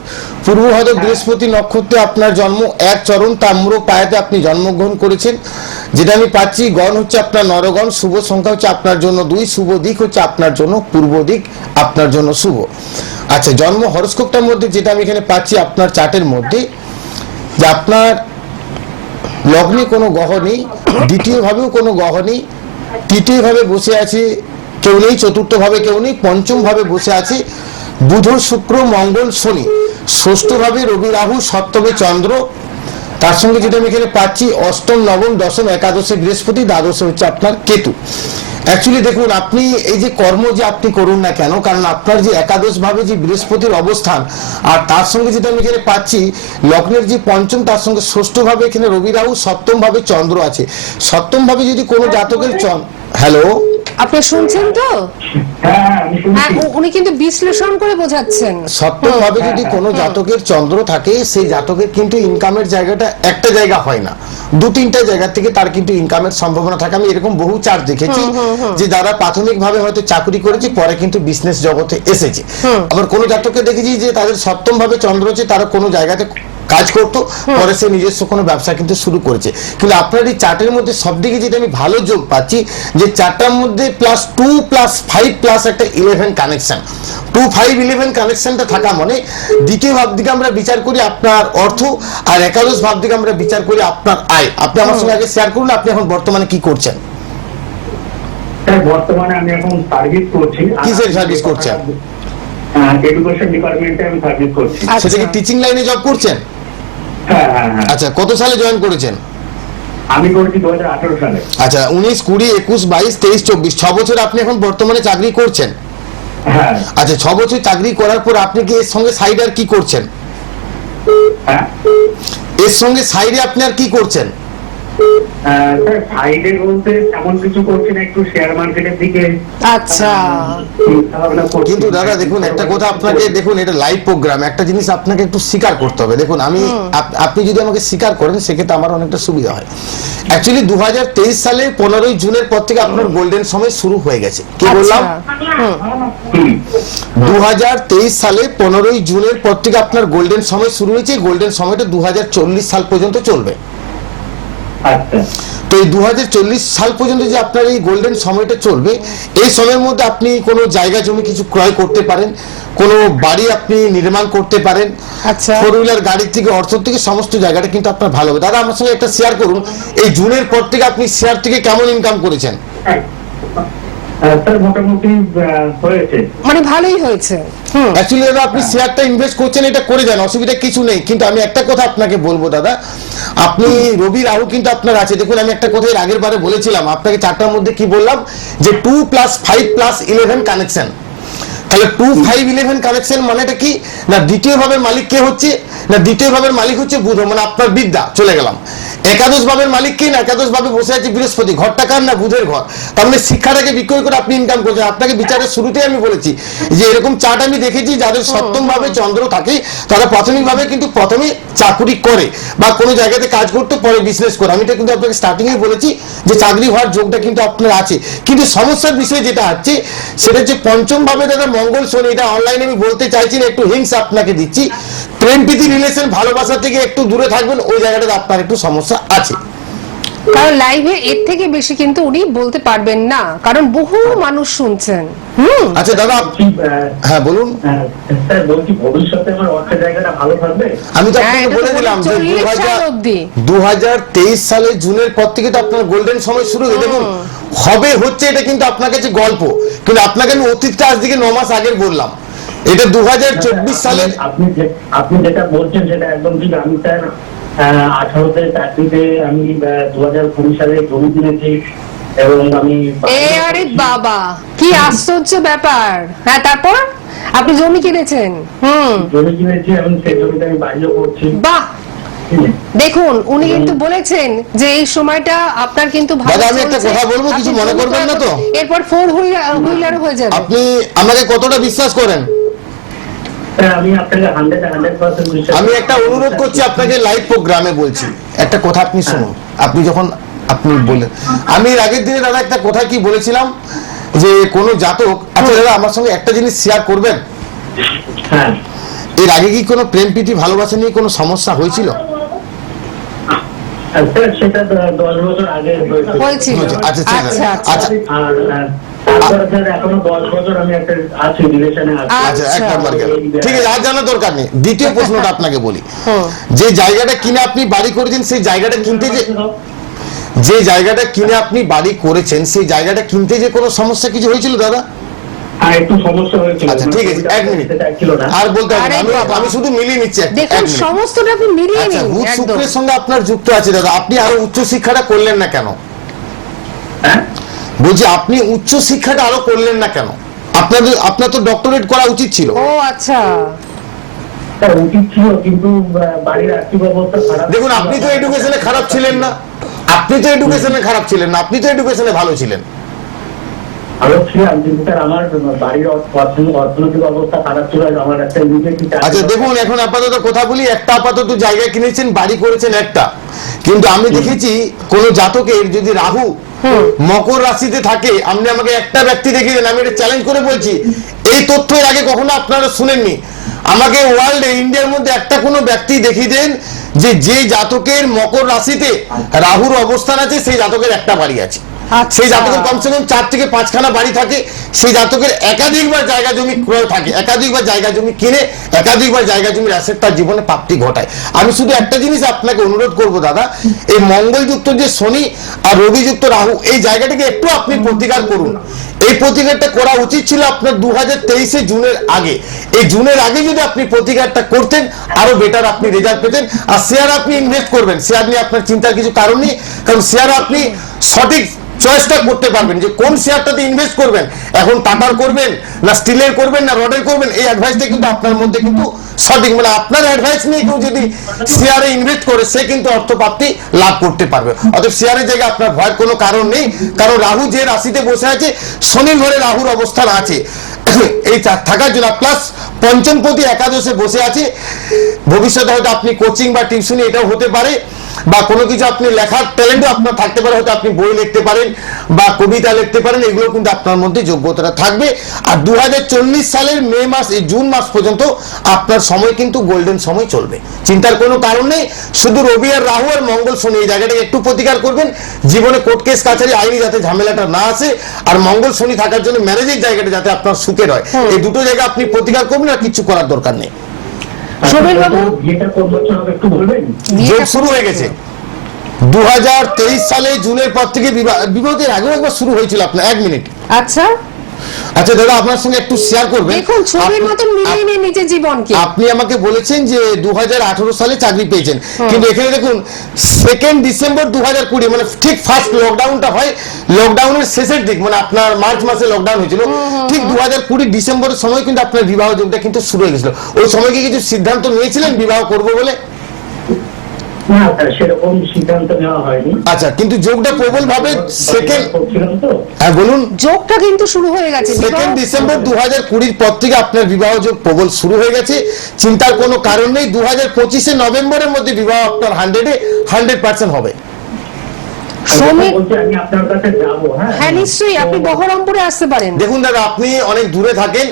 পূর্ব ভাদ্র বৃহস্পতি নক্ষত্রে আপনার জন্ম, এক চরণ তাম্র পায়াতে আপনি জন্মগ্রহণ করেছেন। যেটা আমি পাচ্ছি, গণ হচ্ছে আপনার নরগণ, শুভ সংখ্যা হচ্ছে আপনার জন্য 2, শুভ দিক হচ্ছে আপনার জন্য পূর্ব দিক, আপনার জন্য শুভ। আচ্ছা, জন্ম হরস্কোপটার মধ্যে যেটা আমি এখানে পাচ্ছি আপনার চার্টের মধ্যে, যে আপনার লগ্নে কোনো গ্রহ নেই, দ্বিতীয় ভাবেও কোনো গ্রহ নেই, তৃতীয় ভাবে বসে আছে কেউ নেই, চতুর্থ ভাবে কেউ নেই, পঞ্চম ভাবে বসে আছে বুধ, শুক্র, মঙ্গল, শনি, ষষ্ঠ ভাবে রবি, রাহু, সপ্তমে চন্দ্র, তার সঙ্গে যেটা আমি এখানে পাচ্ছি অষ্টম, নবম, দশম, একাদশে বৃহস্পতি, দ্বাদশে হচ্ছে আপনার কেতু। অ্যাকচুয়ালি দেখুন, আপনি এই যে কর্ম যে আপনি করুন না কেন, কারণ আপনার যে একাদশ ভাবে যে বৃহস্পতির অবস্থান, আর তার সঙ্গে যেটা আমি এখানে পাচ্ছি লগ্নের যে পঞ্চম, তার সঙ্গে ষষ্ঠ ভাবে এখানে রবি, রাহু, সপ্তম ভাবে চন্দ্র আছে। সপ্তম ভাবে যদি কোনো জাতকের হ্যালো, আপনি শুনছেন তো? হ্যাঁ, আমি শুনছি। উনি কিন্তু বিশ্লেষণ করে বোঝাচ্ছেন। সপ্তম ভাবে যদি কোনো জাতকের চন্দ্র থাকে, সেই জাতকের কিন্তু ইনকামের জায়গাটা একটা জায়গা হয় না, 2-3টা জায়গা থেকে তার কিন্তু ইনকামের সম্ভাবনা থাকে। আমি এরকম বহু চার্ট দেখেছি যে যারা প্রাথমিকভাবে হয়তো চাকরি করেছে, পরে কিন্তু বিজনেস জগতে এসেছে। আবার কোনো জাতককে দেখেছি যে তাদের সপ্তম ভাবে চন্দ্র হচ্ছে, তারা কোনো জায়গাতে কাজ করতো, পরে সে নিজস্ব কোনো ব্যবসা কিন্তু শুরু করেছে। কিন্তু আপনার এই চার্টের মধ্যে সবদিকে যেটা আমি ভালো যোগ পাচ্ছি, যে চারটার মধ্যে +2 +5 প্লাস একটা 11 কানেকশন, 2 5 11 কানেকশনটা থাকা মানে দ্বিতীয় ভাব দিকে আমরা বিচার করি আপনার অর্থ, আর একাদশ ভাব দিকে আমরা বিচার করি আপনার আয়। আপনি আমার সঙ্গে আগে শেয়ার করুন, আপনি এখন বর্তমানে কি করছেন? স্যার বর্তমানে আমি এখন সার্ভিস করছি। কিসের সার্ভিস করছেন? এডুকেশন ডিপার্টমেন্টে আমি সার্ভিস করছি। সেটা কি টিচিং লাইনে জব করছেন? হ্যাঁ হ্যাঁ হ্যাঁ, আচ্ছা, কত সালে জয়েন করেছেন? আমি করেছি 2018 সালে। আচ্ছা, 19 20 21 22 23 24 6 বছর আপনি এখন বর্তমানে চাকরি করছেন। হ্যাঁ আচ্ছা, 6 বছর চাকরি করার পর আপনি কি এর সঙ্গে সাইডে আর কি করছেন? হ্যাঁ এর সঙ্গে সাইডে আপনি আর কি করছেন? স্যার সাইডে বলতে এমন কিছু করছি না, একটু শেয়ার মার্কেটের দিকে আচ্ছা। চিন্তা ভাবনা করছি। কিন্তু দাদা দেখুন, একটা কথা আপনাকে, দেখুন এটা লাইভ প্রোগ্রাম, একটা জিনিস আপনাকে একটু স্বীকার করতে হবে। দেখুন আমি আপনি যদি আমাকে স্বীকার করেন সেক্ষেত্রে আমার অনেকটা সুবিধা হয়। অ্যাকচুয়ালি 2023 সালে 15ই জুনের পর থেকে আপনার গোল্ডেন সময় শুরু হয়ে গেছে। কি বললাম? হুম, 2023 সালে 15ই জুনের পর থেকে আপনার গোল্ডেন সময় শুরু হয়েছে। গোল্ডেন সময়টা 2040 সাল পর্যন্ত চলবে। আচ্ছা তো এই 2040 সাল পর্যন্ত যে আপনার এই গোল্ডেন সময়টা চলবে, এই সময়ের মধ্যে আপনি কোনো জায়গা জমি কিছু ক্রয় করতে পারেন, কোনো বাড়ি আপনি নির্মাণ করতে পারেন, আচ্ছা। 4 হুইলার গাড়ির থেকে অর্থ থেকে সমস্ত জায়গাটা কিন্তু আপনার ভালো হবে। দাদা আমার সঙ্গে একটা শেয়ার করুন, এই জুনের পর থেকে আপনি শেয়ার থেকে কেমন ইনকাম করেছেন? স্যার মোটামুটি হয়েছে। মানে ভালোই হয়েছে। অ্যাকচুয়ালি দাদা আপনি শেয়ারটা ইনভেস্ট করছেন, এটা করে যান, অসুবিধা কিছু নেই। কিন্তু আমি একটা কথা আপনাকে বলবো দাদা, আপনি রবি রাহু কিন্তু আপনার আছে। দেখুন আমি একটা কথা এর আগের বারে বলেছিলাম আপনাকে, চারটার মধ্যে কি বললাম, যে 2 + 5 + 11 কানেকশন। তাহলে 2 5 11 কানেকশন মানেটা কি? না দ্বিতীয় ভাবের মালিক কে হচ্ছে? না দ্বিতীয় ভাবের মালিক হচ্ছে বুধ, মানে আপনার বিদ্যা। চলে গেলাম একাদশ ভাবের মালিক কে? না একাদশ ভাবে বসে আছে বৃহস্পতি। ঘরটা কার? না বুধের ঘর। তার মানে শিক্ষাটাকে বিক্রয় করে আপনি ইনকাম করছেন। আপনাকে বিচারের শুরুতেই আমি বলেছি যে এরকম চার্ট আমি দেখেছি, যাদের সপ্তম ভাবে চন্দ্র থাকে তারা প্রাথমিকভাবে কিন্তু প্রথমে চাকুরি করে বা কোনো জায়গাতে কাজ করতে, পরে বিজনেস করে। আমি এটা কিন্তু আপনাকে স্টার্টিং এ বলেছি যে চাকরি হওয়ার যোগটা কিন্তু আপনার আছে। কিন্তু সমস্যার বিষয় যেটা হচ্ছে সেটা হচ্ছে পঞ্চম ভাবে দাদা মঙ্গল শনি। এটা অনলাইনে আমি বলতে চাইছি না, একটু হিংসা আপনাকে দিচ্ছি। প্রেম প্রীতি রিলেশন ভালোবাসা থেকে একটু দূরে থাকবেন, ওই জায়গাটাতে আপনার একটু সমস্যা আছে। কারণ লাইভে এর থেকে বেশি কিন্তু উনি বলতে পারবেন না, কারণ বহু মানুষ শুনছেন। আচ্ছা দাদা, হ্যাঁ বলুন। স্যার বলছি ভবিষ্যতে আমার অর্থের জায়গাটা ভালো থাকবে। আমি তো হ্যাঁ, আপনাকে এটা তো বলে দিলাম যে 40 সাল অবধি। 2023 সালে জুনের পর থেকে তো আপনার গোল্ডেন সময় শুরু হয়ে, দেখুন হবে হচ্ছে এটা কিন্তু আপনার কাছে গল্প, কিন্তু আপনাকে আমি অতীতটা আজ থেকে 9 মাস আগের বললাম। এটা 2024 সালে আপনি যেটা বলছেন সেটা একদম ঠিক। আমি স্যার 18তে চাকরিতে আমি 2020 সালে জমি কিনেছি এবং আমি আরে বাবা, কি আশ্চর্য ব্যাপার। হ্যাঁ, তারপর আপনি জমি কিনেছেন? জমি কিনেছি এবং সেই জমিতে আমি বাড়িও করছি। বাহ, দেখুন উনি কিন্তু বলেছেন যে এই সময়টা আপনার কিন্তু ভালো দাদা, আমি একটা চলছে। কথা বলবো, কিছু আপনি মনে জমি করবেন না তো? এরপর 4 হুইলার হয়ে যাবে। আপনি আমাকে কতটা বিশ্বাস করেন? স্যার আমি আপনাকে 100% বিশ্বাস আমি একটা অনুরোধ করছি আপনাকে, লাইভ প্রোগ্রামে বলছি একটা কথা আপনি শুনুন। আপনি যখন আপনি বললেন, আমি এর আগের দিনে দাদা একটা কথা কি বলেছিলাম যে কোনো জাতক, আচ্ছা দাদা আমার সঙ্গে একটা জিনিস শেয়ার করবেন, হ্যাঁ এর আগে কি কোনো প্রেম প্রীতি ভালোবাসা নিয়ে কোনো সমস্যা হয়েছিল? স্যার সেটা 10 বছর আগে হয়েছিল। আচ্ছা ঠিক আছে। আচ্ছা, আচ্ছা আর তারপরে স্যার এখনো 10 বছর আমি একটা আছি রিলেশনে আছি। আচ্ছা, এক আচ্ছা। নাম্বার গেল, ঠিক আছে, আর জানার দরকার নেই। দ্বিতীয় প্রশ্নটা আপনাকে বলি, যে জায়গাটা কিনে আপনি বাড়ি করেছেন, সেই জায়গাটা কিনতে যে জায়গাটা কিনে আপনি বাড়ি করেছেন, সেই জায়গাটা কিনতে যে কোনো সমস্যা কিছু হয়েছিল দাদা? হ্যাঁ একটু সমস্যা হয়েছিল। আচ্ছা ঠিক আছে, 1 মিনিট চাইছিল না। আর বলতে হবে না, আরে বাবা। আমি শুধু মিলিয়ে নিচ্ছি এক দেখুন মিনিট। সমস্তটা আপনি মিলিয়ে আচ্ছা, নিন বুধ একদম। শুক্রের সঙ্গে আপনার যুক্ত আছে দাদা, আপনি আরো উচ্চ শিক্ষাটা করলেন না কেন? হ্যাঁ বলছি আপনি উচ্চ শিক্ষাটা আরো করলেন না কেন? আপনার তো ডক্টরেট করা উচিত ছিল। ও আচ্ছা, স্যার উচিত ছিল, কিন্তু বাড়ির আর্থিক অবস্থা খারাপ। দেখুন আপনি তো এডুকেশনে খারাপ ছিলেন না, আপনি তো এডুকেশনে খারাপ ছিলেন না, আপনি তো এডুকেশনে ভালো ছিলেন। ভালো ছিলাম, কিন্তু স্যার আমার বাড়ির অর্থনৈতিক অবস্থা খারাপ ছিল। আমার একটা আচ্ছা দেখুন, এখন আপাতত কথা বলি, একটা আপাতত জায়গা কিনেছেন, বাড়ি করেছেন একটা, কিন্তু আমি দেখেছি কোন জাতকের যদি রাহু মকর রাশিতে থাকে, আপনি আমাকে একটা ব্যক্তি দেখিয়েছেন, আমি এটা চ্যালেঞ্জ করে বলছি, এই তথ্য এর আগে কখনো আপনারা শুনেননি। আমাকে ওয়ার্ল্ডে ইন্ডিয়ার মধ্যে একটা কোনো ব্যক্তি দেখিয়ে দেন যে জাতকের মকর রাশিতে রাহুর অবস্থান আছে সেই জাতকের একটা বাড়ি আছে। আচ্ছা। সেই জাতকের কমসে কম 4 থেকে 5খানা বাড়ি থাকে, সেই জাতকের একাধিকবার জায়গা জমি ক্রয় থাকে, একাধিকবার জায়গা জমি কিনে, একাধিকবার জায়গা জমির অ্যাসেট তার জীবনে প্রাপ্তি ঘটায়। আমি শুধু একটা জিনিস আপনাকে অনুরোধ করব দাদা, এই মঙ্গলযুক্ত যে শনি আর রবিযুক্ত রাহু, এই জায়গাটাকে একটু আপনি প্রতিকার করুন। এই প্রতিকারটা করা উচিত ছিল আপনার 2023 জুনের আগে। এই জুনের আগে যদি আপনি প্রতিকারটা করতেন আরো বেটার আপনি রেজাল্ট পেতেন। আর শেয়ার আপনি ইনভেস্ট করবেন, শেয়ার নিয়ে আপনার চিন্তার কিছু কারণ নেই, কারণ শেয়ার আপনি সঠিক চয়েসটা করতে পারবেন যে কোন শেয়ারটাতে ইনভেস্ট করবেন, এখন টাটার করবেন না স্টিলের করবেন না রডের করবেন, এই অ্যাডভাইসটা কিন্তু আপনার মধ্যে কিন্তু সঠিক, মানে আপনার অ্যাডভাইস নিয়ে কেউ যদি শেয়ারে ইনভেস্ট করে সে কিন্তু অর্থপ্রাপ্তি লাভ করতে পারবে। অতএব শেয়ারের জায়গায় আপনার ভয়ের কোনো কারণ নেই, কারণ রাহু যে রাশিতে বসে আছে, শনির ঘরে রাহুর অবস্থান আছে এই থাকার জন্য, প্লাস পঞ্চমপতি একাদশে বসে আছে। ভবিষ্যতে হয়তো আপনি কোচিং বা টিউশনি এটাও হতে পারে, বা কোনো কিছু আপনি লেখার ট্যালেন্টও আপনার থাকতে পারে, হয়তো আপনি বই লিখতে পারেন বা কবিতা লিখতে পারেন, এগুলো কিন্তু আপনার মধ্যে যোগ্যতাটা থাকবে। আর 2024 সালের মে মাস এই জুন মাস পর্যন্ত আপনার সময় কিন্তু গোল্ডেন সময় চলবে, চিন্তার কোনো কারণ নেই। শুধু রবি আর রাহু আর মঙ্গল শনি এই জায়গাটাকে একটু প্রতিকার করবেন, জীবনে কোর্ট কেস কাছারি আইনি যাতে ঝামেলাটা না আসে, আর মঙ্গল শনি থাকার জন্য ম্যারেজের জায়গাটা যাতে আপনার সুখের হয়, এই দুটো জায়গা আপনি প্রতিকার করবেন, আর কিছু করার দরকার নেই। সমীর বাবু, বিয়েটা করবো একটু বলবেন? যোগ শুরু হয়ে গেছে 2023 সালে জুনের পর থেকে, বিবাহের আগেও একবার শুরু হয়েছিল আপনার। 1 মিনিট। আচ্ছা আচ্ছা দাদা, আপনার সঙ্গে একটু শেয়ার করবেন। দেখুন ছবির মতন মিলিয়ে নিয়ে নিজের জীবনকে। আপনি আমাকে বলেছেন যে 2018 সালে চাকরি পেয়েছেন, কিন্তু এখানে দেখুন 2 ডিসেম্বর 2020, মানে ঠিক ফার্স্ট লকডাউনটা হয়, লকডাউনের শেষের দিক, মানে আপনার মার্চ মাসে লকডাউন হয়েছিল, ঠিক 2020 ডিসেম্বরের সময় কিন্তু আপনার বিবাহ যোগটা কিন্তু শুরু হয়ে গেছিল। ওই সময় কি কিছু সিদ্ধান্ত নিয়েছিলেন বিবাহ করবো বলে? না স্যার, সেরকম সিদ্ধান্ত নেওয়া হয়নি। আচ্ছা, কিন্তু যোগটা প্রবল ভাবে সেকেন্ড, করছিলাম তো। হ্যাঁ বলুন। যোগটা কিন্তু শুরু হয়ে গেছে 2 ডিসেম্বর 2020 পর থেকে আপনার বিবাহ যোগ প্রবল শুরু হয়ে গেছে, চিন্তার কোনো কারণ নেই। 2025 নভেম্বরের মধ্যে বিবাহ আপনার 100% হবে। সমীর, বলছি আমি আপনার কাছে যাবো। হ্যাঁ নিশ্চয়ই, আপনি বহরমপুরে আসতে পারেন। দেখুন দাদা, আপনি অনেক দূরে থাকেন,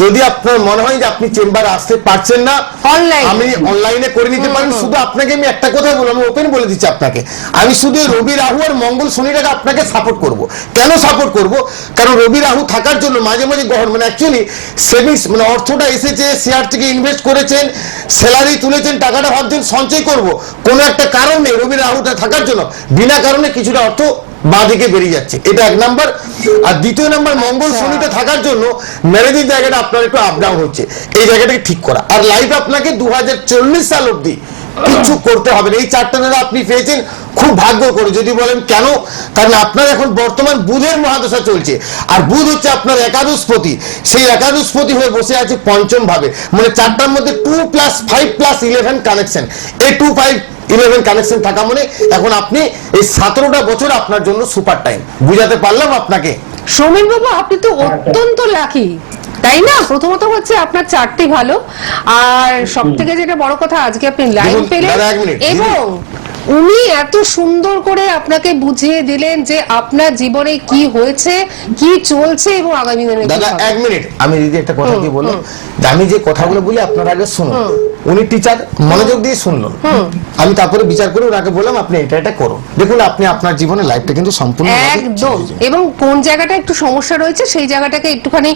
যদি আপনার মনে হয় যে আপনি চেম্বারে আসতে পারছেন না, অনলাইন আমি অনলাইনে করে নিতে পারি। শুধু আপনাকে আমি একটা কথা বলবো, আমি ওপেন বলে দিচ্ছি আপনাকে, আমি শুধু রবি রাহু আর মঙ্গল শনিটাকে আপনাকে সাপোর্ট করব। কেন সাপোর্ট করব? কারণ রবি রাহু থাকার জন্য মাঝে মাঝে গ্রহণ, মানে অ্যাকচুয়ালি সেভিংস, মানে অর্থটা এসেছে, শেয়ার থেকে ইনভেস্ট করেছেন, স্যালারি তুলেছেন, টাকাটা ভাবছেন সঞ্চয় করব, কোনো একটা কারণ নেই রবি রাহুটা থাকার জন্য, বিনা কারণে কিছুটা অর্থ বাঁদিকে বেরিয়ে যাচ্ছে, এটা 1 নাম্বার। আর 2 নাম্বার, মঙ্গল শনিতে থাকার জন্য ম্যারেজের জায়গাটা আপনার একটু আপ ডাউন হচ্ছে, এই জায়গাটাকে ঠিক করা। আর লাইফ আপনাকে 2040 সাল অব্দি কিছু করতে হবে না। এই 4টা দ্বারা আপনি পেয়েছেন, খুব ভাগ্য করে। যদি বলেন কেন, কারণ আপনার এখন বর্তমান বুধের মহাদশা চলছে, আর বুধ হচ্ছে আপনার একাদশপতি, সেই একাদশপতি হয়ে বসে আছে পঞ্চম ভাবে, মানে 4টার মধ্যে 2 + 5 + 11 কানেকশন। এই 2, 5, 11 কানেকশন থাকা মানে এখন আপনি এই 17টা বছর আপনার জন্য সুপার টাইম। বুঝাতে পারলাম আপনাকে? সমীর বাবু, আপনি তো অত্যন্ত লাকি, তাই না? প্রথমত হচ্ছে আপনার 4টি ভালো, আর সব থেকে যেটা বড় কথা, আজকে আপনি লাইন দেখুন, পেলেন, দাদা, 1 মিনিট, এবং উনি এত সুন্দর করে আপনাকে বুঝিয়ে দিলেন যে আপনার জীবনে কি হয়েছে, কি চলছে, এবং আগামী দিনে কি দাদা হবে। 1 মিনিট, আমি দিদি একটা কথা কি বলবো, আমি যে কথাগুলো বলি আপনার আগে শুনুন। উনি টিচার, মনোযোগ দিয়ে শুনলেন, আমি তারপরে বিচার করে ওনাকে বললাম আপনি এটা করুন। দেখুন, আপনি আপনার জীবনে লাইফটা কিন্তু সম্পূর্ণ একদম, এবং কোন জায়গাটা একটু সমস্যা রয়েছে সেই জায়গাটাকে একটুখানি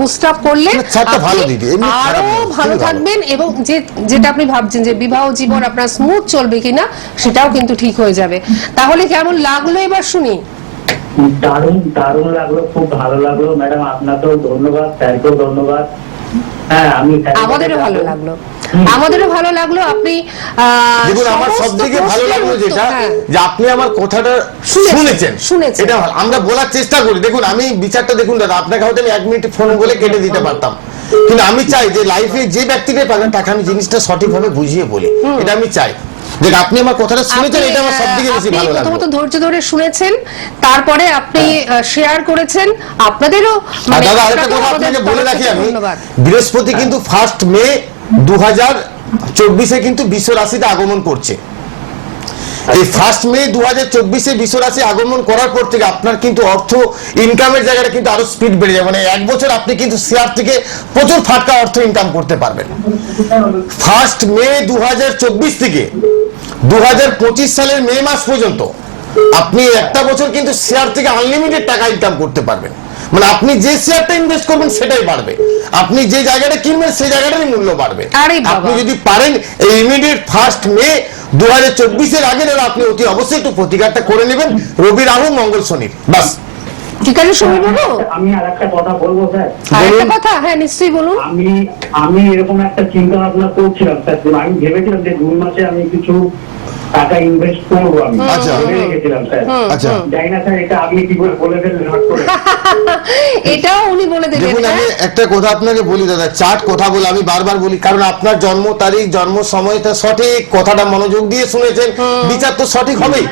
বুস্ট আপ করলে চারটা ভালো দিদি, এমনি খারাপ আরো নয়, ভালো খুবই ভালো। থাকবেন, এবং যেটা আপনি ভাবছেন যে বিবাহ জীবন আপনার স্মুথ চলবে কিনা, সেটাও কিন্তু ঠিক হয়ে যাবে। তাহলে কেমন লাগলো এবার শুনি? দারুণ দারুণ লাগলো, খুব ভালো লাগলো ম্যাডাম। আপনাকেও ধন্যবাদ, স্যারকেও ধন্যবাদ। হ্যাঁ, আমি আমাদেরও ভালো লাগলো, আমাদেরও ভালো লাগলো। আপনি দেখুন, আমার সবথেকে ভালো লাগলো যেটা, যে আপনি আমার কথাটা শুনেছেন, এটা ভালো। আমরা বলার চেষ্টা করি। দেখুন, আমি বিচারটা দেখুন দাদা, আপনাকে হয়তো আমি 1 মিনিট ফোন বলে কেটে দিতে পারতাম, কিন্তু আমি চাই যে লাইফে যে ব্যক্তিকে পাবেন তাকে আমি জিনিসটা সঠিকভাবে বুঝিয়ে বলি, এটা আমি চাই। যে আপনি আমার কথাটা শুনেছেন, এটা আমার সবথেকে বেশি ভালো লাগলো। প্রথমত ধৈর্য ধরে শুনেছেন, তারপরে আপনি শেয়ার করেছেন, আপনাদেরও দাদা আরেকটা কথা আপনাকে বলে রাখি, আমি বৃহস্পতি কিন্তু 1 মে 2024 কিন্তু বিশ্ব রাশিতে আগমন করছে। এই 1 মে 2024 বিশ্ব রাশি আগমন করার পর থেকে আপনার কিন্তু অর্থ ইনকামের জায়গাটা কিন্তু আরো স্পিড বেড়ে যাবে, মানে 1 বছর আপনি কিন্তু শেয়ার থেকে প্রচুর ফাটকা অর্থ ইনকাম করতে পারবেন। 1 মে 2024 থেকে 2025 সালের মে মাস পর্যন্ত আপনি একটা বছর কিন্তু শেয়ার থেকে আনলিমিটেড টাকা ইনকাম করতে পারবেন, মানে আপনি যে শেয়ারটা ইনভেস্ট করবেন সেটাই বাড়বে, আপনি যে জায়গাটা কিনবেন সেই জায়গাটারই মূল্য বাড়বে। আরে বাবা। আপনি যদি পারেন এই ইমিডিয়েট 1 মে 2024 এর আগে আপনি অতি অবশ্যই একটু প্রতিকারটা করে নেবেন, রবি রাহু মঙ্গল শনির, বাস। ঠিক আছে সমীর বাবু, আমি আর একটা কথা বলবো স্যার। আরেকটা কথা, হ্যাঁ নিশ্চয়ই বলুন। আমি এরকম একটা চিন্তা ভাবনা করছিলাম স্যার, আমি ভেবেছিলাম যে 2 মাসে আমি কিছু টাকা ইনভেস্ট করবো, আমি আচ্ছা। ভেবে রেখেছিলাম স্যার। আচ্ছা, জানি না স্যার এটা আপনি কি করে বলে ফেললেন হঠাৎ করে। এটাও উনি বলে দেবেন। দেখুন আমি একটা কথা আপনাকে বলি দাদা, চার্ট কথা বলে আমি বারবার বলি, কারণ আপনার জন্ম তারিখ জন্ম সময়টা সঠিক, কথাটা মনোযোগ দিয়ে শুনেছেন, বিচার তো সঠিক হবেই।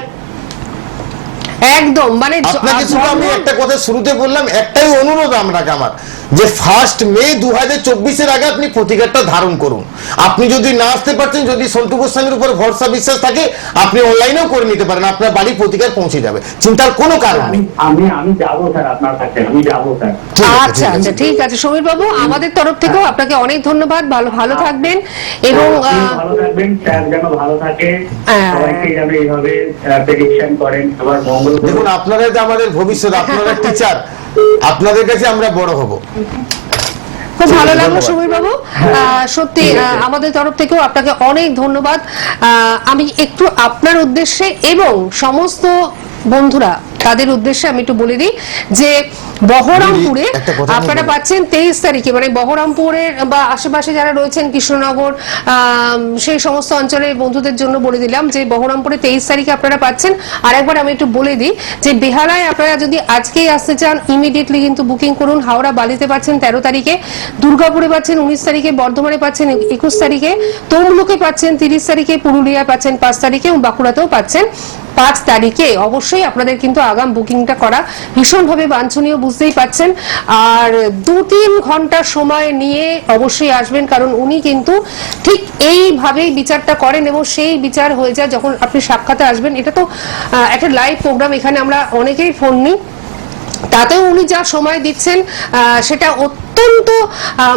একদম, মানে আপনাকে শুধু আমি একটা কথা শুরুতে বললাম, একটাই অনুরোধ আপনাকে আমার, যে 1 মে 2024 এর আগে আপনি প্রতিকারটা ধারণ করুন। আপনি যদি না আসতে পারছেন, যদি সন্তু গোস্বামীর উপর ভরসা বিশ্বাস থাকে, আপনি অনলাইনেও করে নিতে পারেন, আপনার বাড়ি প্রতিকার পৌঁছে যাবে, চিন্তার কোনো কারণ নেই। আমি যাবো স্যার আপনার কাছে, আমি যাবো স্যার। ঠিক আছে, আচ্ছা ঠিক আছে। আচ্ছা ঠিক আছে সমীর বাবু, আমাদের তরফ থেকেও আপনাকে অনেক ধন্যবাদ, ভালো থাকবেন এবং আপনিও ভালো থাকবেন, স্যার যেন ভালো থাকে, হ্যাঁ। সবাইকে যেন এইভাবে প্রেডিকশন করেন, সবার মঙ্গল করুন। দেখুন আপনারা যে আমাদের ভবিষ্যৎ, আপনারা টিচার, আপনাদের কাছে আমরা বড় হব। খুব ভালো লাগলো ধন্যবাদ। সমীর বাবু, সত্যি আমাদের তরফ থেকেও আপনাকে অনেক ধন্যবাদ। আমি একটু আপনার উদ্দেশ্যে এবং সমস্ত বন্ধুরা তাদের উদ্দেশ্যে আমি একটু বলে দিই যে বহরমপুরে একটা কথা আমি আপনারা বলি। পাচ্ছেন 23 তারিখে, মানে বহরমপুরের বা আশেপাশে যারা রয়েছেন কৃষ্ণনগর সেই সমস্ত অঞ্চলের বন্ধুদের জন্য বলে দিলাম যে বহরমপুরে 23 তারিখে আপনারা পাচ্ছেন। আর একবার আমি একটু বলে দিই যে বেহালায় আপনারা যদি আজকেই আসতে চান ইমিডিয়েটলি কিন্তু বুকিং করুন। হাওড়া বালিতে পাচ্ছেন 13 তারিখে, দুর্গাপুরে পাচ্ছেন 19 তারিখে, বর্ধমানে পাচ্ছেন 21 তারিখে, তমলুকে পাচ্ছেন 30 তারিখে, পুরুলিয়ায় পাচ্ছেন 5 তারিখে এবং বাঁকুড়াতেও পাচ্ছেন 5 তারিখে। অবশ্যই আপনাদের কিন্তু আগাম বুকিংটা করা ভীষণভাবে বাঞ্ছনীয়, বুঝতেই পাচ্ছেন। আর 2-3 ঘন্টা সময় নিয়ে অবশ্যই আসবেন, কারণ উনি কিন্তু ঠিক এইভাবেই বিচারটা করেন এবং সেই বিচার হয়ে যায় যখন আপনি সাক্ষাতে আসবেন। এটা তো একটা লাইভ প্রোগ্রাম, এখানে আমরা অনেকেই ফোন নিই, তাতেও উনি যা সময় দিচ্ছেন সেটা অত্যন্ত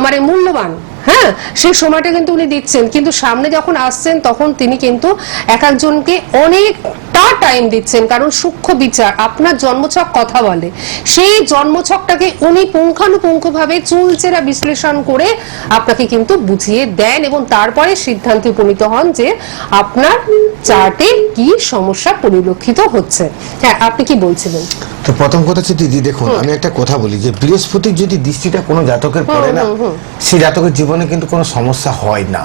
মানে মূল্যবান। হ্যাঁ, সেই সময়টা কিন্তু উনি দিচ্ছেন, কিন্তু সামনে যখন আসছেন তখন তিনি কিন্তু এক একজনকে অনেকটা টাইম দিচ্ছেন, কারণ সূক্ষ্ম বিচার, আপনার জন্মছক কথা বলে, সেই জন্মছকটাকে উনি পুঙ্খানুপুঙ্খভাবে চুলচেরা বিশ্লেষণ করে আপনাকে কিন্তু বুঝিয়ে দেন এবং তারপরে সিদ্ধান্তে উপনীত হন যে আপনার চার্টে কি সমস্যা পরিলক্ষিত হচ্ছে। হ্যাঁ, আপনি কি বলছিলেন? তো প্রথম কথা হচ্ছে দিদি, দেখুন আমি একটা কথা বলি যে বৃহস্পতির যদি দৃষ্টিটা কোনো জাতকের পড়ে না, সেই জাতকের জীবনে কিন্তু কোনো সমস্যা হয় না।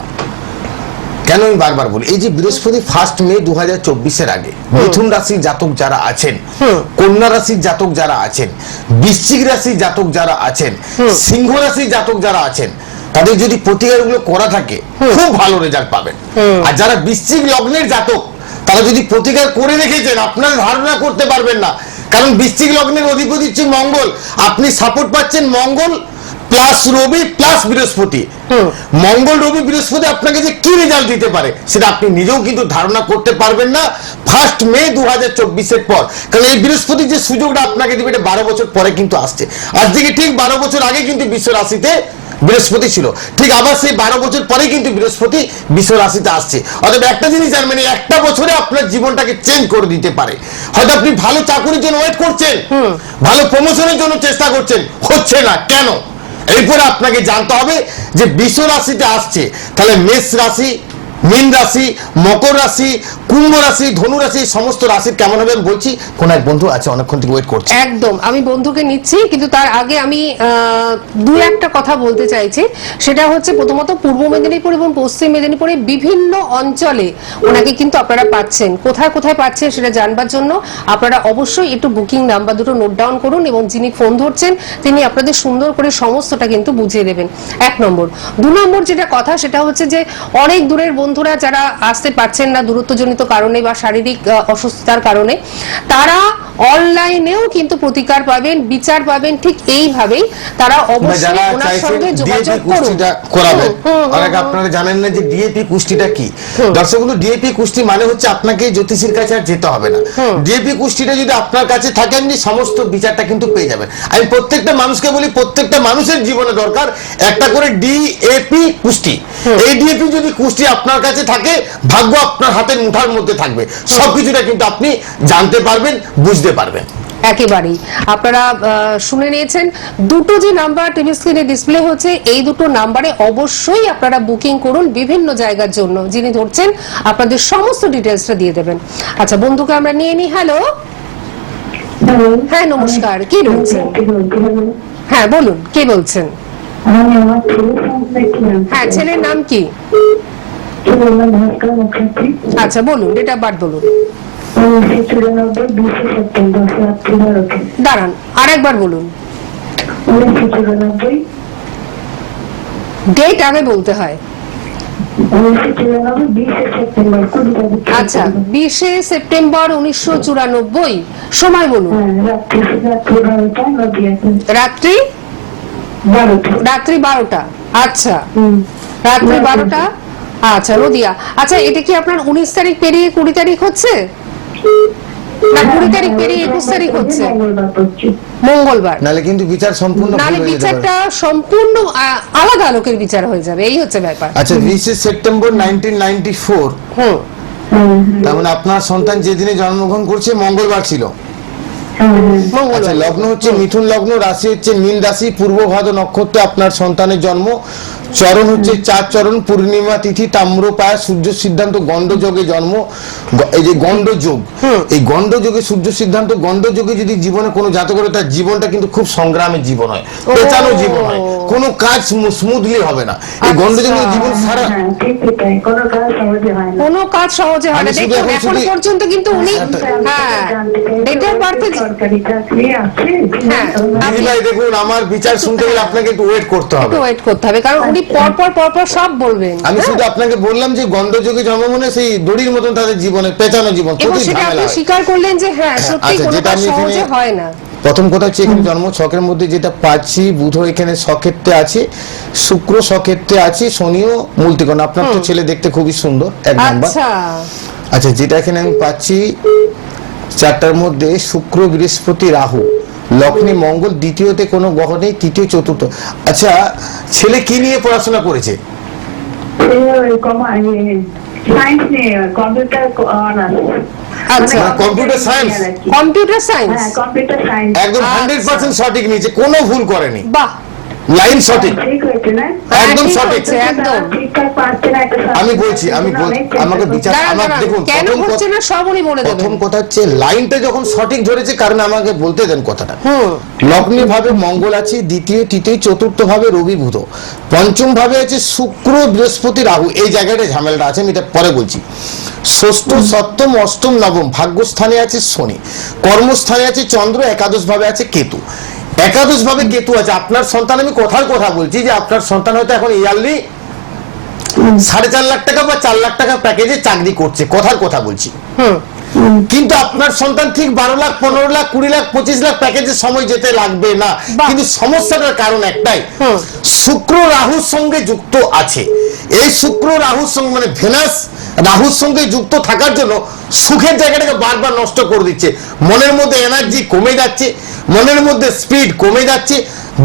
কেন আমি বারবার বলি, এই যে বৃহস্পতি 1 মে 2024 এর আগে মিথুন রাশির জাতক যারা আছেন, কন্যা রাশির জাতক যারা আছেন, বৃশ্চিক রাশির জাতক যারা আছেন, সিংহ রাশির জাতক যারা আছেন, তাদের যদি প্রতিকারগুলো করা থাকে খুব ভালো রেজাল্ট পাবেন। আর যারা বৃশ্চিক লগ্নের জাতক, তারা যদি প্রতিকার করে রেখেছেন, আপনারা ধারণা করতে পারবেন না, কারণ বৃশ্চিক লগ্নের অধিপতি হচ্ছে মঙ্গল, আপনি সাপোর্ট পাচ্ছেন মঙ্গল প্লাস রবি প্লাস বৃহস্পতি। মঙ্গল রবি বৃহস্পতি আপনাকে যে কি রেজাল্ট দিতে পারে সেটা আপনি নিজেও কিন্তু ধারণা করতে পারবেন না 1 মে 2024 এর পর, কারণ এই বৃহস্পতি যে সুযোগটা আপনাকে দিবে এটা 12 বছর পরে কিন্তু আসছে। আজ থেকে ঠিক 12 বছর আগে কিন্তু বিশ্ব রাশিতে বৃহস্পতি ছিল, ঠিক আবার সেই 12 বছর পরে কিন্তু বৃহস্পতি বিশ্ব রাশিতে আসছে। অর্থাৎ একটা জিনিস জানবেন, একটা বছরে আপনার জীবনটাকে চেঞ্জ করে দিতে পারে। হয়তো আপনি ভালো চাকরির জন্য ওয়েট করছেন, ভালো প্রমোশনের জন্য চেষ্টা করছেন, হচ্ছে না কেন? এরপরে আপনাকে জানতে হবে যে বিশ্ব রাশিতে আসছে, তাহলে মেষ রাশি, মীন রাশি, মকর রাশি, কুম্ভ রাশি, ধনু রাশি, সমস্ত রাশির কেমন হবে আমি বলছি। কোন এক বন্ধু আছে অনেকক্ষণ থেকে ওয়েট করছে। একদম, আমি বন্ধুকে নিচ্ছি, কিন্তু তার আগে আমি দুই একটা কথা বলতে চাইছি। সেটা হচ্ছে প্রথমত পূর্ব মেদিনীপুর এবং পশ্চিম মেদিনীপুরে বিভিন্ন অঞ্চলে ওনাকে কিন্তু আপনারা পাচ্ছেন। কোথায় কোথায় পাচ্ছেন সেটা জানবার জন্য আপনারা অবশ্যই একটু বুকিং নাম্বার দুটো নোট ডাউন করুন এবং যিনি ফোন ধরছেন তিনি আপনাদের সুন্দর করে সমস্তটা কিন্তু বুঝিয়ে দেবেন। 1 নম্বর। 2 নম্বর যেটা কথা সেটা হচ্ছে যে অনেক দূরের বন্ধুরা যারা আসতে পারছেন না দূরত্বজনিত কারণে বা শারীরিক অসুস্থতার কারণে, তারা অনলাইনেও কিন্তু প্রতিকার পাবেন, বিচার পাবেন ঠিক এইভাবেই। তারা অবশ্যই যারা ওনার চাইছেন সঙ্গে যোগাযোগ ডিএপি করুন। কুষ্টিটা করাবেন, অনেকে আপনারা জানেন না যে ডিএপি কুষ্টিটা কি। দর্শক বন্ধু, ডিএপি কুষ্টি মানে হচ্ছে আপনাকে জ্যোতিষীর কাছে আর যেতে হবে না। ডিএপি কুষ্টিটা যদি আপনার কাছে থাকে, আপনি সমস্ত বিচারটা কিন্তু পেয়ে যাবেন। আমি প্রত্যেকটা মানুষকে বলি, প্রত্যেকটা মানুষের জীবনে দরকার একটা করে ডিএপি কুষ্টি। এই ডিএপি যদি কুষ্টি আপনার কাছে থাকে, ভাগ্য আপনার হাতের মুঠার মধ্যে থাকবে, সবকিছুটা কিন্তু আপনি জানতে পারবেন, বুঝতে পারবেন। একেবারেই আপনারা শুনে নিয়েছেন, দুটো যে নাম্বার টিভি স্ক্রিনে ডিসপ্লে হচ্ছে, এই দুটো নাম্বারে অবশ্যই আপনারা বুকিং করুন বিভিন্ন জায়গার জন্য। যিনি ধরছেন আপনাদের সমস্ত ডিটেলসটা দিয়ে দেবেন। আচ্ছা, বন্ধুকে আমরা নিয়ে নিই। হ্যালো, হ্যাঁ নমস্কার, কে বলছেন? হ্যাঁ বলুন, কে বলছেন? হ্যাঁ, ছেলের নাম কি? আচ্ছা বলুন, ডেট অফ বার্থ বলুন। দাঁড়ান, আরেকবার বলুন। ডেট আগে বলতে হয়। আচ্ছা, 20 সেপ্টেম্বর 1994। সময় বলুন। রাত্রি 12টা। আচ্ছা, রাত্রি 12টা। আচ্ছা, নদিয়া। আচ্ছা, এটা কি আপনার 19 তারিখ পেরিয়ে 20 তারিখ হচ্ছে, না 20 তারিখ পেরিয়ে 21 তারিখ হচ্ছে? মঙ্গলবার। নালে কিন্তু বিচার সম্পূর্ণ ভুল নালে হয়ে যেতে পারে। বিচারটা সম্পূর্ণ আলাদা লোকের বিচার হয়ে যাবে, এই হচ্ছে ব্যাপার। আচ্ছা, 20 সেপ্টেম্বর 1994, তার মানে আপনার সন্তান যেদিনে জন্মগ্রহণ করছে মঙ্গলবার ছিল। আচ্ছা, মঙ্গলবার। লগ্ন হচ্ছে মিথুন লগ্ন, রাশি হচ্ছে মীন রাশি, পূর্ব ভাদ নক্ষত্রে আপনার সন্তানের জন্ম। চরণ হচ্ছে 4 চরণ, পূর্ণিমা তিথি, তাম্রপায়া, সূর্য সিদ্ধান্ত, গন্ডযোগে জন্ম। এই যে গন্ডযোগ, এই গন্ডযোগে সূর্য সিদ্ধান্ত, গন্ডযোগে যদি জীবনে কোনো জাতকের, তার জীবনটা কিন্তু খুব সংগ্রামের জীবন হয়, পেঁচানো জীবন হয়, কোনো কাজ স্মুথলি হবে না। এই গন্ডযোগে জীবন সারা কোনো কাজ সহজে হয় না। আমি শুধু দেখুন, এখন এখনো শুধু- পর্যন্ত কিন্তু উনি হ্যাঁ ডেট অফ বার্থে হ্যাঁ দিদিভাই দেখুন, আমার বিচার শুনতে গেলে আপনাকে একটু ওয়েট করতে হবে। একটু ওয়েট করতে হবে, কারণ উনি পরপর সব বলবেন। আমি শুধু আপনাকে বললাম যে গন্ডযোগে জন্ম মানে সেই দড়ির মতন তাদের জীবনে পেঁচানো জীবন, এবং প্রচুর সেটা ঝামেলা আপনি হয়। স্বীকার করলেন যে হ্যাঁ সত্যি আচ্ছা, কোনো যেটা কাজ আমি এখানে- সহজে হয় না। প্রথম কথা হচ্ছে এখানে জন্ম ছকের মধ্যে যেটা পাচ্ছি, বুধ এখানে সক্ষেত্রে আছে, শুক্র সক্ষেত্রে আছে, শনিও মূল ত্রিকোণ। আপনার তো ছেলে দেখতে খুবই সুন্দর, এক নাম্বার। আচ্ছা, আচ্ছা, যেটা এখানে আমি পাচ্ছি 4টার মধ্যে শুক্র, বৃহস্পতি, রাহু, লগ্নে মঙ্গল, দ্বিতীয়তে কোনো গ্রহ নেই, তৃতীয় চতুর্থ। আচ্ছা, ছেলে কি নিয়ে পড়াশোনা করেছে? সায়েন্স নিয়ে কম্পিউটার আচ্ছা, কম্পিউটার সায়েন্স, কম্পিউটার সায়েন্স। হ্যাঁ, কম্পিউটার সায়েন্স একদম 100% সঠিক নিয়েছে, কোনো ভুল করেনি, বাহ, লাইন সঠিক, ঠিক হয়েছে না? একদম ঠিক সঠিক। হয়েছে, একদম। ঠিকঠাক পাচ্ছে না একটা আমি বলছি, আমাকে বিচার, দাঁড়ান, আমার দাঁড়ান, দেখুন, কেন হচ্ছে না সব উনি বলে দেবেন। প্রথম কথা হচ্ছে লাইনটা যখন সঠিক ধরেছে, কারণ আমাকে বলতে দেন কথাটা। হুম, লগ্নে ভাবে মঙ্গল আছে, দ্বিতীয় তৃতীয় চতুর্থ ভাবে রবি বুধ, পঞ্চম ভাবে আছে শুক্র, বৃহস্পতি, রাহু। এই জায়গাটা ঝামেলাটা আছে, আমি এটা পরে বলছি। ষষ্ঠ, সপ্তম, অষ্টম, নবম ভাগ্যস্থানে আছে শনি, কর্মস্থানে আছে চন্দ্র, একাদশ ভাবে আছে কেতু। একাদশ ভাবে কেতু আছে। আপনার সন্তান, আমি কথার কথা বলছি যে আপনার সন্তান হয়তো এখন ইয়ারলি 4.5 লাখ টাকা বা 4 লাখ টাকা প্যাকেজে চাকরি করছে, কথার কথা বলছি। কিন্তু আপনার সন্তান ঠিক 12 লাখ, 15 লাখ, 20 লাখ, 25 লাখ প্যাকেজের সময় যেতে লাগবে না। বাহ। কিন্তু সমস্যাটার কারণ একটাই, শুক্র রাহুর সঙ্গে যুক্ত আছে। এই শুক্র রাহুর সঙ্গে মানে ভেনাস রাহুর সঙ্গে যুক্ত থাকার জন্য সুখের জায়গাটাকে বারবার নষ্ট করে দিচ্ছে। মনের মধ্যে এনার্জি কমে যাচ্ছে, মনের মধ্যে স্পিড কমে যাচ্ছে,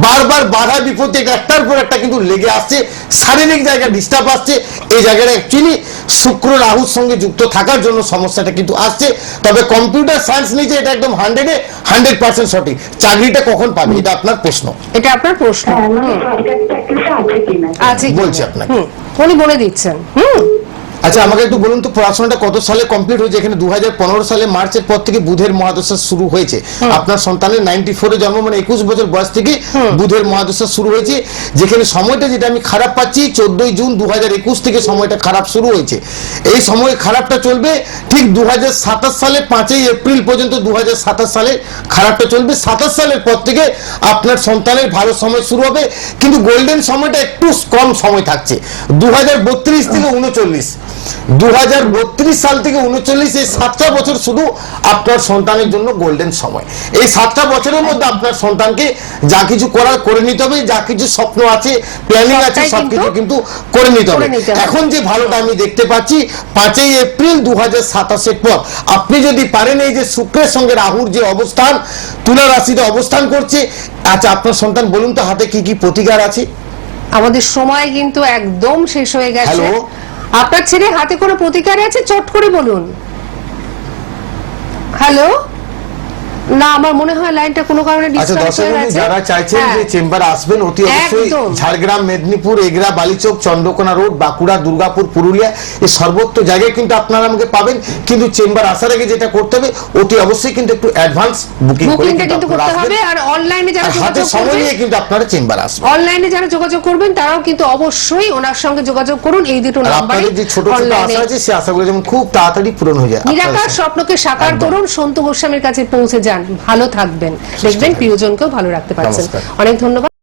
বারবার বাধা বিপত্তি একটার পর একটা কিন্তু লেগে আসছে, শারীরিক জায়গায় ডিস্টার্ব আসছে। এই জায়গাটা অ্যাকচুয়ালি শুক্র রাহুর সঙ্গে যুক্ত থাকার জন্য সমস্যাটা কিন্তু আসছে। তবে কম্পিউটার সায়েন্স নিচে এটা একদম 100% সঠিক। চাকরিটা কখন পাবে, এটা আপনার প্রশ্ন। এটা আপনার প্রশ্ন। সরকারি চাকরিটা আছে কিনা আছে কি বলছি না? আপনাকে। উনি বলে দিচ্ছেন। আচ্ছা, আমাকে একটু বলুন তো, পড়াশোনাটা কত সালে কমপ্লিট হয়েছে? এখানে 2015 সালে মার্চের পর থেকে বুধের মহাদশা শুরু হয়েছে। আপনার সন্তানের 94-এ জন্ম, মানে 21 বছর বয়স থেকে বুধের মহাদশা শুরু হয়েছে। যেখানে সময়টা যেটা আমি খারাপ পাচ্ছি, 14 জুন 2021 থেকে সময়টা খারাপ শুরু হয়েছে। এই সময় খারাপটা চলবে ঠিক 2027 সালে 5 এপ্রিল পর্যন্ত। 2027 সালে খারাপটা চলবে। 27 সালের পর থেকে আপনার সন্তানের ভালো সময় শুরু হবে, কিন্তু গোল্ডেন সময়টা একটু কম সময় থাকছে, 2032 থেকে 39। 2032 সাল থেকে 39 এই 7টা বছর শুধু আপনার সন্তানের জন্য গোল্ডেন সময়। এই 7টা বছরের মধ্যে আপনার সন্তানকে যা কিছু করার করে নিতে হবে, যা কিছু স্বপ্ন আছে, প্ল্যানিং আছে, সবটাই সবকিছু কিন্তু করে নিতে হবে। করে নিতে হবে। এখন যে ভালোটা আমি দেখতে পাচ্ছি 5ই এপ্রিল 2027 পর আপনি যদি পারেন, এই যে শুক্রের সঙ্গে রাহুর যে অবস্থান তুলা রাশিতে অবস্থান করছে, আচ্ছা আপনার সন্তান বলুন তো হাতে কি কি প্রতিকার আছে? আমাদের সময় কিন্তু একদম শেষ হয়ে গেছে। হ্যালো? আপনার ছেলে হাতে কোনো প্রতিকার আছে, চট করে বলুন। হ্যালো, না আমার মনে হয় লাইনটা কোনো কারণে আচ্ছা ডিসকানেক্ট দর্শক হয়ে গেছে। যারা চাইছেন যে হ্যাঁ। চেম্বারে আসবেন, অতি অবশ্যই একদম। ঝাড়গ্রাম, মেদিনীপুর, এগরা, বালিচক, চন্দ্রকোনা রোড, বাঁকুড়া, দুর্গাপুর, পুরুলিয়া, এই সর্বত্র জায়গায় কিন্তু আপনারা আমাকে পাবেন। কিন্তু চেম্বার আসার আগে যেটা করতে হবে, অতি অবশ্যই কিন্তু একটু অ্যাডভান্স বুকিং করে বুকিংটা কিন্তু কিন্তু আপনারা করতে হবে। আসবেন। আর অনলাইনে যারা আর হাতে যোগাযোগ সময় করবেন, নিয়ে কিন্তু আপনারা চেম্বার আসবেন। অনলাইনে যারা যোগাযোগ করবেন তারাও কিন্তু অবশ্যই ওনার সঙ্গে যোগাযোগ করুন। এই দুটো আর নাম্বারে আপনাদের যে ছোট ছোট আশা আছে, সেই আশাগুলো যেমন খুব তাড়াতাড়ি পূরণ হয়ে যায়। নিরাকার আপনাদের স্বপ্নকে সাকার একদম। করুন, সন্তু গোস্বামীর কাছে পৌঁছে যান, ভালো থাকবেন, দেখবেন প্রিয়জনকেও ভালো রাখতে পারছেন। নমস্কার। অনেক ধন্যবাদ।